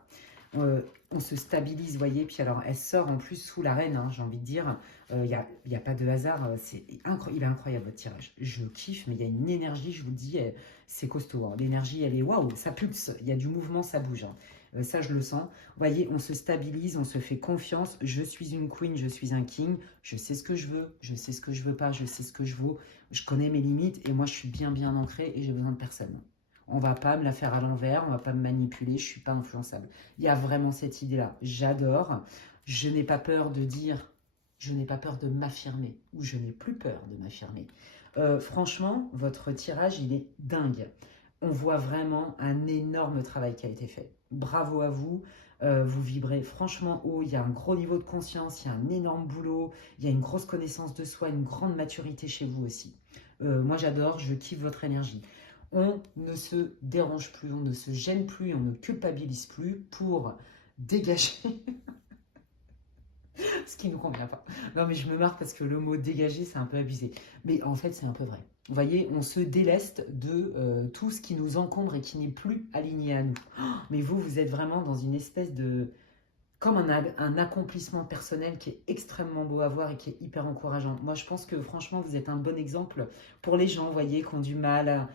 On se stabilise, vous voyez, puis alors elle sort en plus sous la reine, hein, j'ai envie de dire, il n'y a pas de hasard, il est incroyable votre tirage, je kiffe, mais il y a une énergie, je vous le dis, c'est costaud, hein. L'énergie elle est waouh, ça pulse, il y a du mouvement, ça bouge, hein. Ça je le sens, vous voyez, on se stabilise, on se fait confiance, je suis une queen, je suis un king, je sais ce que je veux, je sais ce que je veux pas, je sais ce que je vaux, je connais mes limites et moi je suis bien ancrée et j'ai besoin de personne. On va pas me la faire à l'envers, on va pas me manipuler, je suis pas influençable. Il y a vraiment cette idée-là. J'adore. Je n'ai pas peur de dire, je n'ai pas peur de m'affirmer, ou je n'ai plus peur de m'affirmer. Franchement, votre tirage, il est dingue. On voit vraiment un énorme travail qui a été fait. Bravo à vous. Vous vibrez franchement haut, il y a un gros niveau de conscience, il y a un énorme boulot, il y a une grosse connaissance de soi, une grande maturité chez vous aussi. Moi j'adore, je kiffe votre énergie. On ne se dérange plus, on ne se gêne plus, on ne culpabilise plus pour dégager ce qui ne nous convient pas. Non mais je me marre parce que le mot dégager c'est un peu abusé. Mais en fait c'est un peu vrai. Vous voyez, on se déleste de tout ce qui nous encombre et qui n'est plus aligné à nous. Oh, mais vous, vous êtes vraiment dans une espèce de... comme un accomplissement personnel qui est extrêmement beau à voir et qui est hyper encourageant. Moi, je pense que franchement, vous êtes un bon exemple pour les gens, vous voyez, qui ont du mal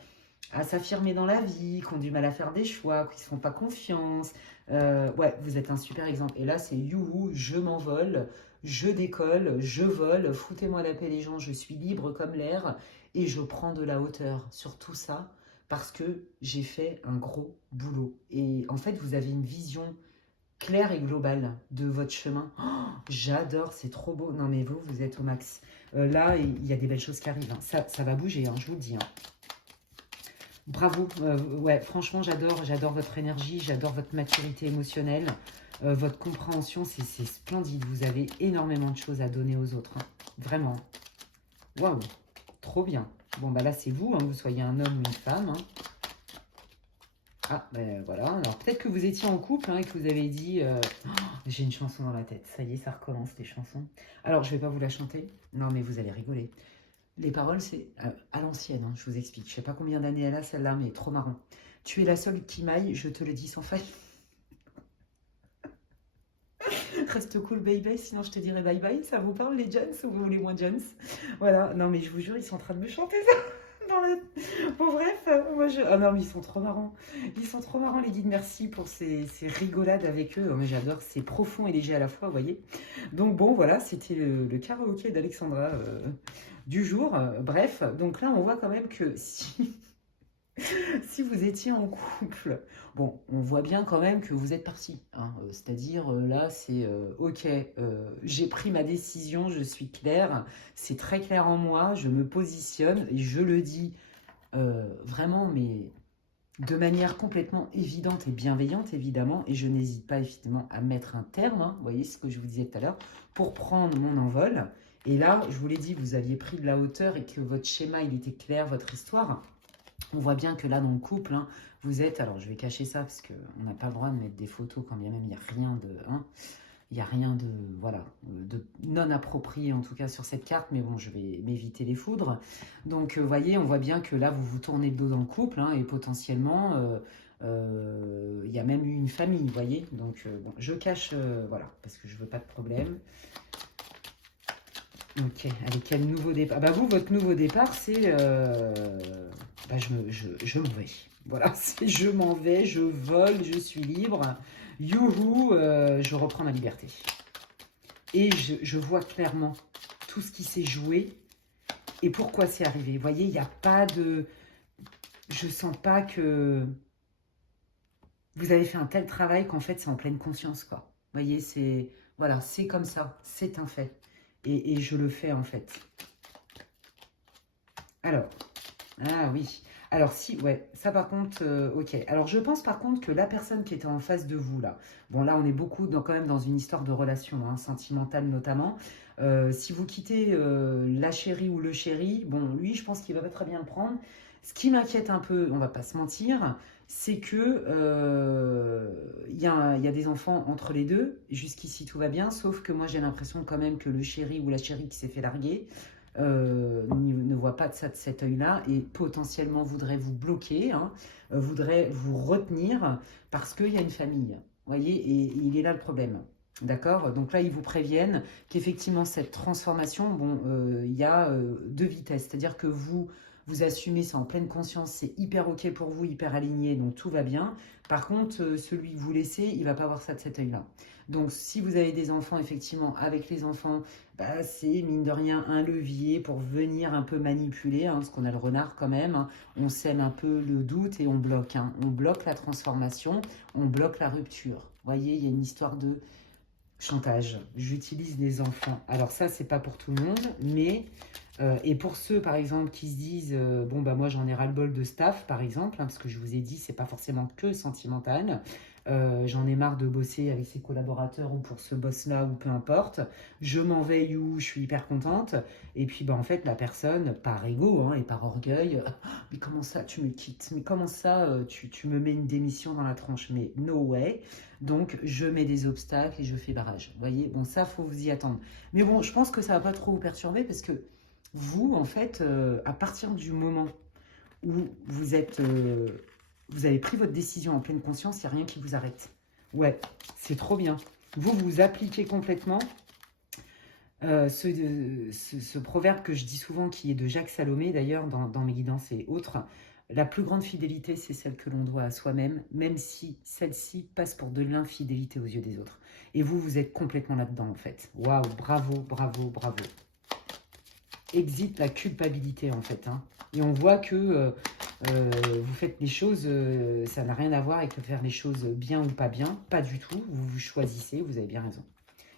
à s'affirmer dans la vie, qui ont du mal à faire des choix, qui ne se font pas confiance. Ouais, vous êtes un super exemple. Et là, c'est youhou, je m'envole, je décolle, je vole, foutez-moi la paix les gens, je suis libre comme l'air et je prends de la hauteur sur tout ça parce que j'ai fait un gros boulot. Et en fait, vous avez une vision claire et globale de votre chemin. Oh, j'adore, c'est trop beau. Non mais vous, vous êtes au max. Là, il y a des belles choses qui arrivent. Hein. Ça va bouger, hein, je vous le dis. Hein. Bravo. Ouais, franchement, j'adore votre énergie, j'adore votre maturité émotionnelle. Votre compréhension, c'est splendide. Vous avez énormément de choses à donner aux autres. Hein. Vraiment. Waouh, trop bien. Bon, bah là, c'est vous, hein, que vous soyez un homme ou une femme. Hein. Ah, ben voilà. Alors, peut-être que vous étiez en couple hein, et que vous avez dit oh, j'ai une chanson dans la tête. Ça y est, ça recommence, les chansons. Alors, je vais pas vous la chanter. Non, mais vous allez rigoler. Les paroles, c'est à l'ancienne, hein, je vous explique. Je sais pas combien d'années elle a, celle-là, mais trop marrant. Tu es la seule qui m'aille, je te le dis sans faille. Reste cool, baby, sinon je te dirai bye bye. Ça vous parle, les Jones, ou vous voulez moins Jones? Voilà, non, mais je vous jure, ils sont en train de me chanter ça. Dans la... Bon, bref, moi je... Ah non, mais ils sont trop marrants. Ils sont trop marrants, les guides. Merci pour ces rigolades avec eux. Moi, j'adore, c'est profond et léger à la fois, vous voyez. Donc, bon, voilà, c'était le karaoké d'Alexandra du jour. Bref, donc là, on voit quand même que si... si vous étiez en couple, bon, on voit bien quand même que vous êtes parti. Hein, c'est-à-dire, là, c'est ok, j'ai pris ma décision, je suis claire, c'est très clair en moi, je me positionne et je le dis vraiment, mais de manière complètement évidente et bienveillante, évidemment, et je n'hésite pas évidemment à mettre un terme, hein, vous voyez ce que je vous disais tout à l'heure, pour prendre mon envol. Et là, je vous l'ai dit, vous aviez pris de la hauteur et que votre schéma, il était clair, votre histoire. On voit bien que là, dans le couple, hein, vous êtes... Alors, je vais cacher ça parce qu'on n'a pas le droit de mettre des photos quand bien même il n'y a rien de... Hein, il n'y a rien de, voilà, de non approprié en tout cas sur cette carte, mais bon, je vais m'éviter les foudres. Donc, vous voyez, on voit bien que là, vous vous tournez le dos dans le couple, hein, et potentiellement, il y a même eu une famille, vous voyez. Donc, bon, je cache, voilà, parce que je veux pas de problème. Ok, allez, quel nouveau départ? Bah vous, votre nouveau départ, c'est... bah je m'en vais. Voilà, c'est je m'en vais, je vole, je suis libre. Youhou, je reprends ma liberté. Et je vois clairement tout ce qui s'est joué et pourquoi c'est arrivé. Vous voyez, il n'y a pas de... Je sens pas que... Vous avez fait un tel travail qu'en fait, c'est en pleine conscience, quoi. Vous voyez, c'est... Voilà, c'est comme ça, c'est un fait. Et je le fais, en fait. Alors, ah oui. Alors si, ouais, ça par contre, ok. Alors je pense par contre que la personne qui était en face de vous là, bon là on est beaucoup quand même dans une histoire de relation, hein, sentimentale notamment. Si vous quittez la chérie ou le chéri, bon lui je pense qu'il va pas très bien le prendre. Ce qui m'inquiète un peu, on va pas se mentir, c'est que il y a des enfants entre les deux. Jusqu'ici tout va bien, sauf que moi j'ai l'impression quand même que le chéri ou la chérie qui s'est fait larguer, ne voit pas de ça de cet œil-là et potentiellement voudrait vous bloquer, hein, voudrait vous retenir parce qu'il y a une famille. Vous voyez, et il est là le problème. D'accord? Donc là, ils vous préviennent qu'effectivement, cette transformation, bon, il y a deux vitesses. C'est-à-dire que vous, vous assumez, c'est en pleine conscience, c'est hyper ok pour vous, hyper aligné, donc tout va bien. Par contre, celui que vous laissez, il ne va pas voir ça de cet œil-là. Donc si vous avez des enfants, effectivement, avec les enfants, bah, c'est mine de rien un levier pour venir un peu manipuler, hein, parce qu'on a le renard quand même, hein. On sème un peu le doute et on bloque. Hein. On bloque la transformation, on bloque la rupture. Vous voyez, il y a une histoire de chantage. J'utilise les enfants. Alors ça, c'est pas pour tout le monde, mais... et pour ceux, par exemple, qui se disent bon, bah moi, j'en ai ras-le-bol de staff, par exemple, hein, parce que je vous ai dit, c'est pas forcément que sentimental. J'en ai marre de bosser avec ses collaborateurs ou pour ce boss-là ou peu importe. Je m'en vais où je suis hyper contente. Et puis, bah, en fait, la personne, par ego hein, et par orgueil, mais comment ça, tu me quittes? Mais comment ça, tu me mets une démission dans la tronche? Mais no way. Donc, je mets des obstacles et je fais barrage. Vous voyez, bon, ça, faut vous y attendre. Mais bon, je pense que ça va pas trop vous perturber parce que vous, en fait, à partir du moment où vous êtes, vous avez pris votre décision en pleine conscience, il n'y a rien qui vous arrête. Ouais, c'est trop bien. Vous, vous appliquez complètement ce proverbe que je dis souvent, qui est de Jacques Salomé, d'ailleurs, dans mes guidances et autres. La plus grande fidélité, c'est celle que l'on doit à soi-même, même si celle-ci passe pour de l'infidélité aux yeux des autres. Et vous, vous êtes complètement là-dedans, en fait. Waouh, bravo, bravo, bravo. Exit la culpabilité, en fait. Hein. Et on voit que vous faites les choses, ça n'a rien à voir avec faire les choses bien ou pas bien. Pas du tout. Vous vous choisissez, vous avez bien raison.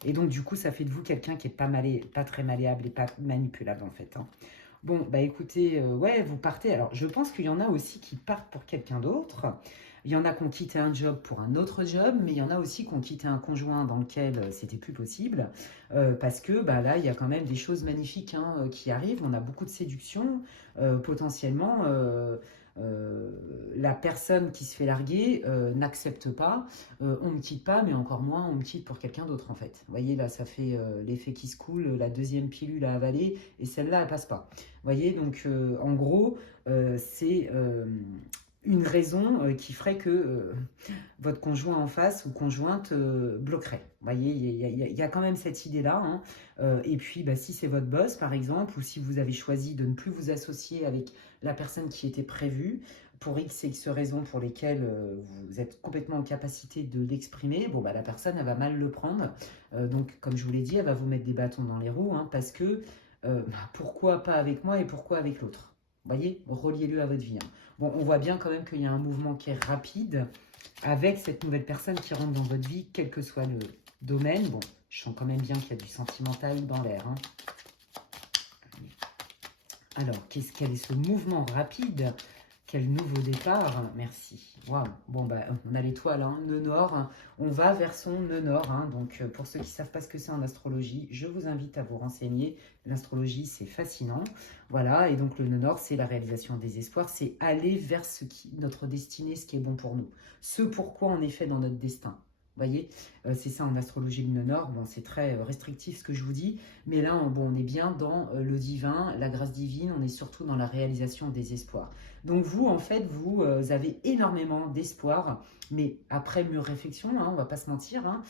Et donc, du coup, ça fait de vous quelqu'un qui n'est pas très malléable et pas manipulable, en fait. Hein. Bon, bah écoutez, ouais, vous partez. Alors, je pense qu'il y en a aussi qui partent pour quelqu'un d'autre. Il y en a qui ont quitté un job pour un autre job, mais il y en a aussi qui ont quitté un conjoint dans lequel c'était plus possible, parce que bah, là, il y a quand même des choses magnifiques hein, qui arrivent. On a beaucoup de séduction, potentiellement. La personne qui se fait larguer n'accepte pas, on ne me quitte pas, mais encore moins on me quitte pour quelqu'un d'autre en fait. Vous voyez, là, ça fait l'effet qui se coule, la deuxième pilule à avaler, et celle-là, elle passe pas. Vous voyez, donc en gros, c'est une raison qui ferait que votre conjoint en face ou conjointe bloquerait. Vous voyez, il y a quand même cette idée-là. Hein. Et puis, bah, si c'est votre boss, par exemple, ou si vous avez choisi de ne plus vous associer avec la personne qui était prévue, pour X et X raisons pour lesquelles vous êtes complètement en capacité de l'exprimer, bon, bah, la personne, elle va mal le prendre. Donc, comme je vous l'ai dit, elle va vous mettre des bâtons dans les roues, hein, parce que pourquoi pas avec moi et pourquoi avec l'autre? Vous voyez, reliez-le à votre vie. Hein. Bon, on voit bien quand même qu'il y a un mouvement qui est rapide avec cette nouvelle personne qui rentre dans votre vie, quel que soit le domaine. Bon, je sens quand même bien qu'il y a du sentimental dans l'air. Hein. Alors, quel est ce mouvement rapide? Quel nouveau départ? Merci. Waouh. Bon, bah, on a l'étoile, hein, nœud nord. Hein. On va vers son nœud nord. Hein. Donc, pour ceux qui ne savent pas ce que c'est en astrologie, je vous invite à vous renseigner. L'astrologie, c'est fascinant. Voilà. Et donc, le nœud nord, c'est la réalisation des espoirs. C'est aller vers notre destinée, ce qui est bon pour nous. Ce pourquoi on est fait dans notre destin. Vous voyez, c'est ça en astrologie le nœud nord. Bon, c'est très restrictif ce que je vous dis, mais là, on est bien dans le divin, la grâce divine, on est surtout dans la réalisation des espoirs. Donc vous, en fait, vous avez énormément d'espoir, mais après mûre réflexion, hein, on va pas se mentir, hein,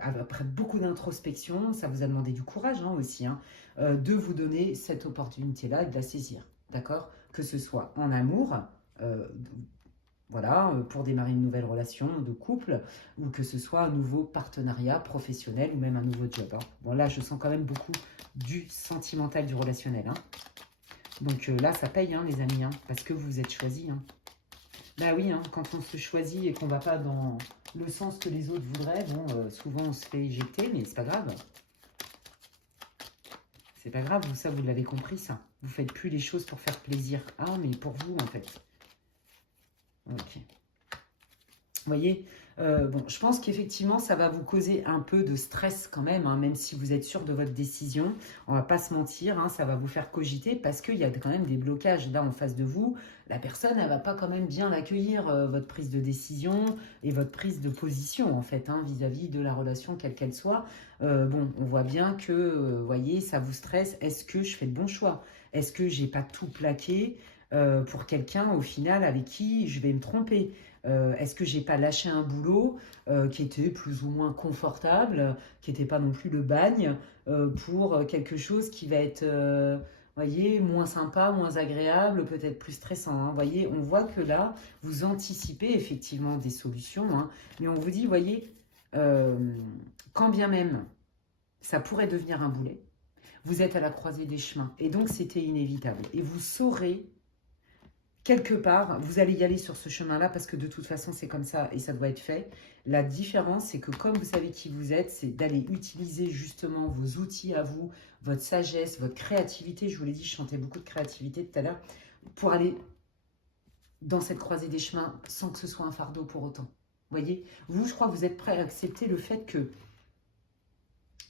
après beaucoup d'introspection, ça vous a demandé du courage hein, aussi, hein, de vous donner cette opportunité-là et de la saisir, d'accord? Que ce soit en amour, voilà, pour démarrer une nouvelle relation de couple, ou que ce soit un nouveau partenariat professionnel ou même un nouveau job. Hein. Bon, là, je sens quand même beaucoup du sentimental, du relationnel. Hein. Donc là, ça paye, hein, les amis, hein, parce que vous vous êtes choisis. Hein. Bah oui, hein, quand on se choisit et qu'on ne va pas dans le sens que les autres voudraient, bon, souvent on se fait éjecter, mais c'est pas grave. C'est pas grave, ça, vous l'avez compris, ça. Vous faites plus les choses pour faire plaisir. Ah, mais pour vous, en fait. Ok. Vous voyez, bon, je pense qu'effectivement, ça va vous causer un peu de stress quand même, hein, même si vous êtes sûr de votre décision. On ne va pas se mentir, hein, ça va vous faire cogiter parce qu'il y a quand même des blocages là en face de vous. La personne, elle ne va pas quand même bien l'accueillir, votre prise de décision et votre prise de position, en fait, hein, vis-à-vis de la relation, quelle qu'elle soit. Bon, on voit bien que, vous voyez, ça vous stresse. Est-ce que je fais le bon choix? Est-ce que j'ai pas tout plaqué pour quelqu'un, au final, avec qui je vais me tromper? Est-ce que j'ai pas lâché un boulot qui était plus ou moins confortable, qui n'était pas non plus le bagne, pour quelque chose qui va être voyez, moins sympa, moins agréable, peut-être plus stressant. Hein. Voyez, on voit que là, vous anticipez effectivement des solutions. Hein, mais on vous dit, voyez, quand bien même ça pourrait devenir un boulet, vous êtes à la croisée des chemins. Et donc, c'était inévitable. Et vous saurez, quelque part, vous allez y aller sur ce chemin-là parce que de toute façon, c'est comme ça et ça doit être fait. La différence, c'est que comme vous savez qui vous êtes, c'est d'aller utiliser justement vos outils à vous, votre sagesse, votre créativité. Je vous l'ai dit, je chantais beaucoup de créativité tout à l'heure, pour aller dans cette croisée des chemins sans que ce soit un fardeau pour autant. Vous voyez, vous, je crois que vous êtes prêts à accepter le fait que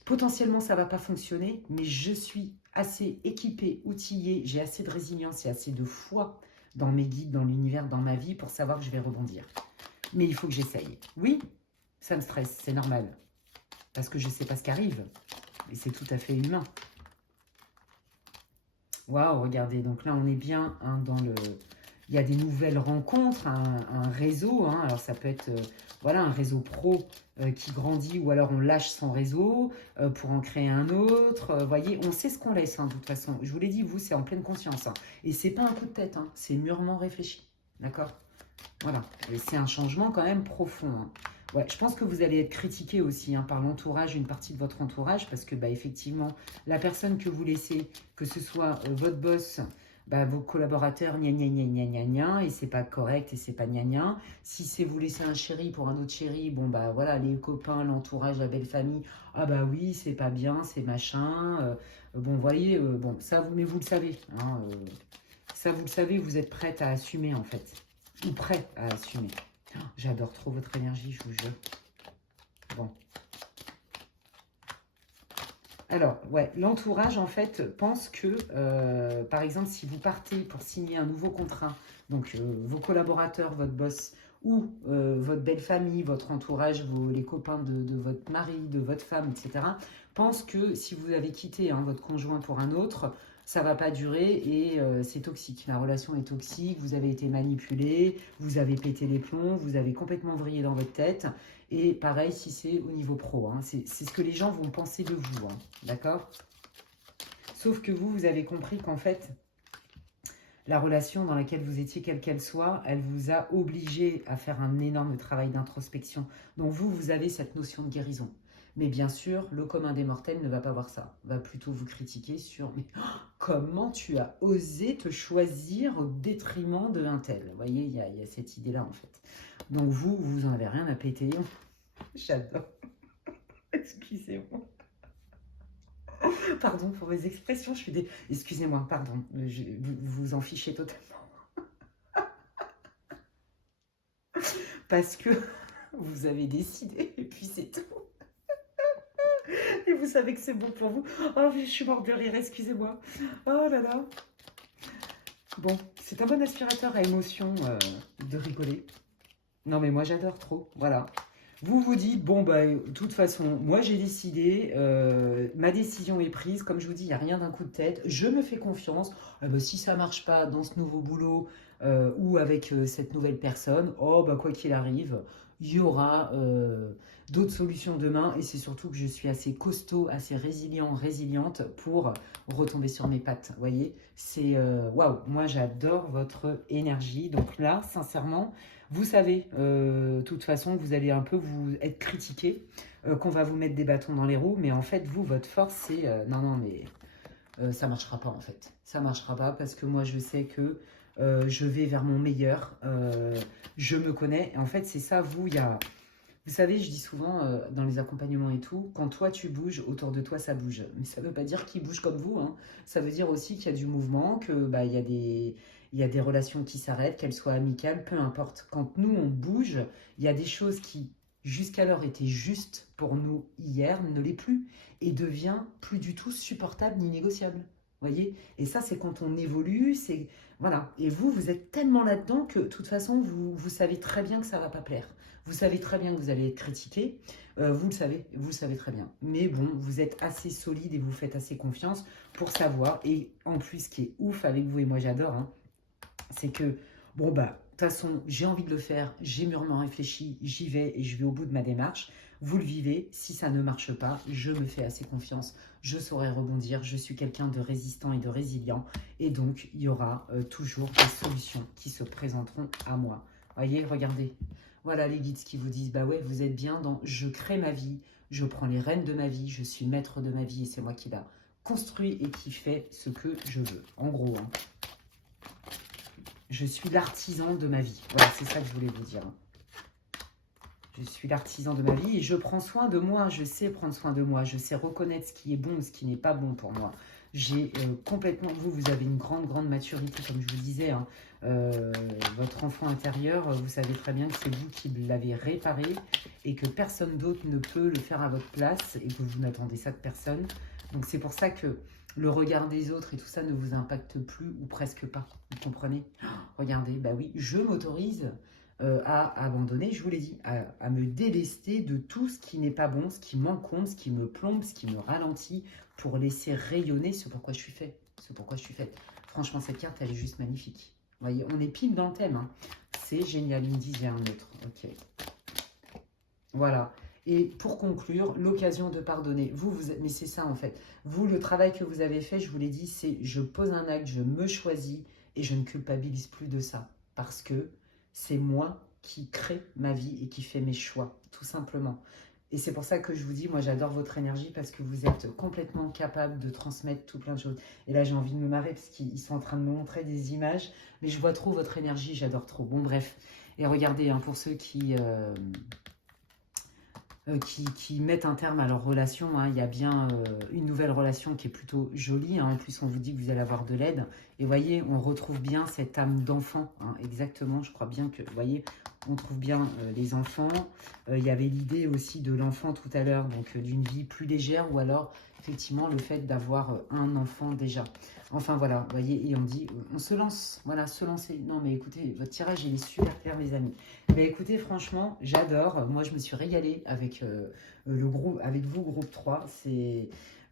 potentiellement, ça ne va pas fonctionner, mais je suis assez équipée, outillée, j'ai assez de résilience et assez de foi dans mes guides, dans l'univers, dans ma vie pour savoir que je vais rebondir. Mais il faut que j'essaye. Oui, ça me stresse, c'est normal. Parce que je ne sais pas ce qui arrive. Et c'est tout à fait humain. Waouh, regardez, donc là on est bien hein, dans le... Il y a des nouvelles rencontres, un réseau. Hein, alors ça peut être voilà, un réseau pro qui grandit ou alors on lâche son réseau pour en créer un autre. Vous voyez, on sait ce qu'on laisse hein, de toute façon. Je vous l'ai dit, vous, c'est en pleine conscience. Hein, et c'est pas un coup de tête, hein, c'est mûrement réfléchi. D'accord? Voilà. Et c'est un changement quand même profond. Hein. Ouais, je pense que vous allez être critiqué aussi hein, par l'entourage, une partie de votre entourage, parce que bah, effectivement, la personne que vous laissez, que ce soit votre boss, bah, vos collaborateurs, gna gna gna gna gna gna, et c'est pas correct et c'est pas gna gna. Si c'est vous laisser un chéri pour un autre chéri, bon bah voilà, les copains, l'entourage, la belle famille, ah bah oui, c'est pas bien, c'est machin. Bon, voyez, bon, ça, mais vous le savez. Hein, ça, vous le savez, vous êtes prête à assumer en fait. Ou prêt à assumer. Oh, j'adore trop votre énergie, je vous jure. Bon. Alors, ouais, l'entourage, en fait, pense que, par exemple, si vous partez pour signer un nouveau contrat, donc vos collaborateurs, votre boss, ou votre belle famille, votre entourage, les copains de votre mari, de votre femme, etc., pensent que si vous avez quitté hein, votre conjoint pour un autre, ça ne va pas durer et c'est toxique. La relation est toxique, vous avez été manipulé, vous avez pété les plombs, vous avez complètement vrillé dans votre tête. Et pareil si c'est au niveau pro. Hein. C'est ce que les gens vont penser de vous. Hein. D'accord? Sauf que vous, vous avez compris qu'en fait, la relation dans laquelle vous étiez, quelle qu'elle soit, elle vous a obligé à faire un énorme travail d'introspection. Donc vous, vous avez cette notion de guérison. Mais bien sûr, le commun des mortels ne va pas voir ça. Va plutôt vous critiquer sur « Mais oh, comment tu as osé te choisir au détriment de un tel ?» Vous voyez, il y a cette idée-là en fait. Donc vous, vous n'en avez rien à péter. J'adore. Excusez-moi. Pardon pour mes expressions, je suis des... Excusez-moi, pardon, vous vous en fichez totalement. Parce que vous avez décidé, et puis c'est tout. Et vous savez que c'est bon pour vous. Oh, je suis morte de rire, excusez-moi. Oh là là. Bon, c'est un bon aspirateur à émotion de rigoler. Non mais moi j'adore trop, voilà. Vous vous dites, bon, bah, de toute façon, moi j'ai décidé, ma décision est prise, comme je vous dis, il n'y a rien d'un coup de tête, je me fais confiance, bah, si ça ne marche pas dans ce nouveau boulot ou avec cette nouvelle personne, oh, bah, quoi qu'il arrive, il y aura d'autres solutions demain, et c'est surtout que je suis assez costaud, assez résilient, résiliente pour retomber sur mes pattes, vous voyez, c'est, waouh, moi j'adore votre énergie, donc là, sincèrement, vous savez, de toute façon, vous allez un peu vous être critiqué, qu'on va vous mettre des bâtons dans les roues, mais en fait, vous, votre force, c'est non, non, mais ça marchera pas en fait. Ça marchera pas parce que moi, je sais que je vais vers mon meilleur, je me connais. Et en fait, c'est ça, vous, il y a... Vous savez, je dis souvent dans les accompagnements et tout, quand toi tu bouges, autour de toi ça bouge. Mais ça ne veut pas dire qu'ils bougent comme vous. Hein. Ça veut dire aussi qu'il y a du mouvement, que bah, il y a des relations qui s'arrêtent, qu'elles soient amicales, peu importe. Quand nous on bouge, il y a des choses qui jusqu'alors étaient justes pour nous hier, ne l'est plus, et devient plus du tout supportable ni négociable. Voyez. Et ça, c'est quand on évolue, c'est voilà. Et vous, vous êtes tellement là-dedans que de toute façon, vous savez très bien que ça ne va pas plaire. Vous savez très bien que vous allez être critiqué, vous le savez très bien. Mais bon, vous êtes assez solide et vous faites assez confiance pour savoir. Et en plus, ce qui est ouf avec vous, et moi j'adore, hein, c'est que, bon bah, toute façon, j'ai envie de le faire, j'ai mûrement réfléchi, j'y vais et je vais au bout de ma démarche. Vous le vivez, si ça ne marche pas, je me fais assez confiance, je saurai rebondir, je suis quelqu'un de résistant et de résilient et donc il y aura toujours des solutions qui se présenteront à moi. Voyez, regardez, voilà les guides qui vous disent, bah ouais, vous êtes bien dans « je crée ma vie, je prends les rênes de ma vie, je suis maître de ma vie et c'est moi qui la construit et qui fait ce que je veux ». En gros, hein. Je suis l'artisan de ma vie. Voilà, c'est ça que je voulais vous dire. Je suis l'artisan de ma vie et je prends soin de moi. Je sais prendre soin de moi. Je sais reconnaître ce qui est bon, ce qui n'est pas bon pour moi. J'ai complètement... Vous avez une grande, grande maturité, comme je vous disais. Hein. Votre enfant intérieur, vous savez très bien que c'est vous qui l'avez réparé et que personne d'autre ne peut le faire à votre place et que vous n'attendez ça de personne. Donc c'est pour ça que le regard des autres et tout ça ne vous impacte plus ou presque pas. Vous comprenez? Regardez, bah oui, je m'autorise à abandonner, je vous l'ai dit, à me délester de tout ce qui n'est pas bon, ce qui m'encombre, ce qui me plombe, ce qui me ralentit, pour laisser rayonner ce pourquoi je suis fait. Ce pourquoi je suis faite. Franchement, cette carte, elle est juste magnifique. Vous voyez, on est pile dans le thème. Hein. C'est génial, il me dit, j'ai un autre. Ok. Voilà. Et pour conclure, l'occasion de pardonner. Mais c'est ça en fait. Vous, le travail que vous avez fait, je vous l'ai dit, c'est je pose un acte, je me choisis et je ne culpabilise plus de ça. Parce que c'est moi qui crée ma vie et qui fait mes choix, tout simplement. Et c'est pour ça que je vous dis, moi j'adore votre énergie parce que vous êtes complètement capable de transmettre tout plein de choses. Et là j'ai envie de me marrer parce qu'ils sont en train de me montrer des images, mais je vois trop votre énergie, j'adore trop. Bon bref, et regardez, hein, pour ceux qui mettent un terme à leur relation. Hein. Il y a bien une nouvelle relation qui est plutôt jolie. Hein. En plus, on vous dit que vous allez avoir de l'aide. Et voyez, on retrouve bien cette âme d'enfant. Hein. Exactement, je crois bien que, vous voyez, on trouve bien les enfants. Il y avait l'idée aussi de l'enfant tout à l'heure, donc d'une vie plus légère ou alors, effectivement, le fait d'avoir un enfant déjà. Enfin, voilà, vous voyez, et on dit, on se lance, voilà, se lancer. Non, mais écoutez, votre tirage, il est super clair, les amis. Mais écoutez, franchement, j'adore. Moi, je me suis régalée avec le groupe, avec vous, groupe 3.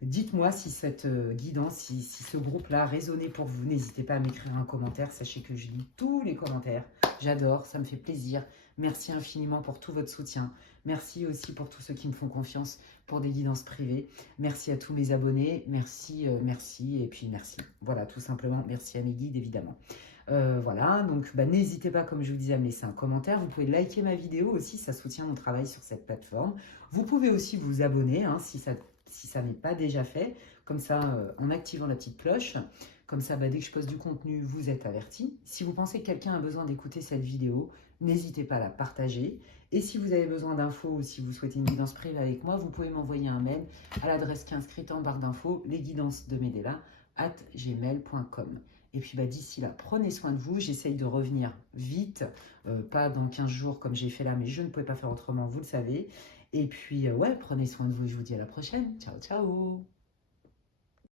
Dites-moi si cette guidance, si ce groupe-là résonnait pour vous. N'hésitez pas à m'écrire un commentaire. Sachez que je lis tous les commentaires. J'adore, ça me fait plaisir. Merci infiniment pour tout votre soutien. Merci aussi pour tous ceux qui me font confiance pour des guidances privées. Merci à tous mes abonnés. Merci, merci et puis merci. Voilà, tout simplement. Merci à mes guides, évidemment. Voilà, donc bah, n'hésitez pas, comme je vous disais, à me laisser un commentaire. Vous pouvez liker ma vidéo aussi, ça soutient mon travail sur cette plateforme. Vous pouvez aussi vous abonner hein, si ça n'est pas déjà fait, comme ça, en activant la petite cloche. Comme ça, bah, dès que je poste du contenu, vous êtes avertis. Si vous pensez que quelqu'un a besoin d'écouter cette vidéo, n'hésitez pas à la partager. Et si vous avez besoin d'infos ou si vous souhaitez une guidance privée avec moi, vous pouvez m'envoyer un mail à l'adresse qui est inscrite en barre d'infos, lesguidancesdemedela@gmail.com. Et puis bah, d'ici là, prenez soin de vous. J'essaye de revenir vite, pas dans 15 jours comme j'ai fait là, mais je ne pouvais pas faire autrement, vous le savez. Et puis, ouais, prenez soin de vous. Je vous dis à la prochaine. Ciao, ciao!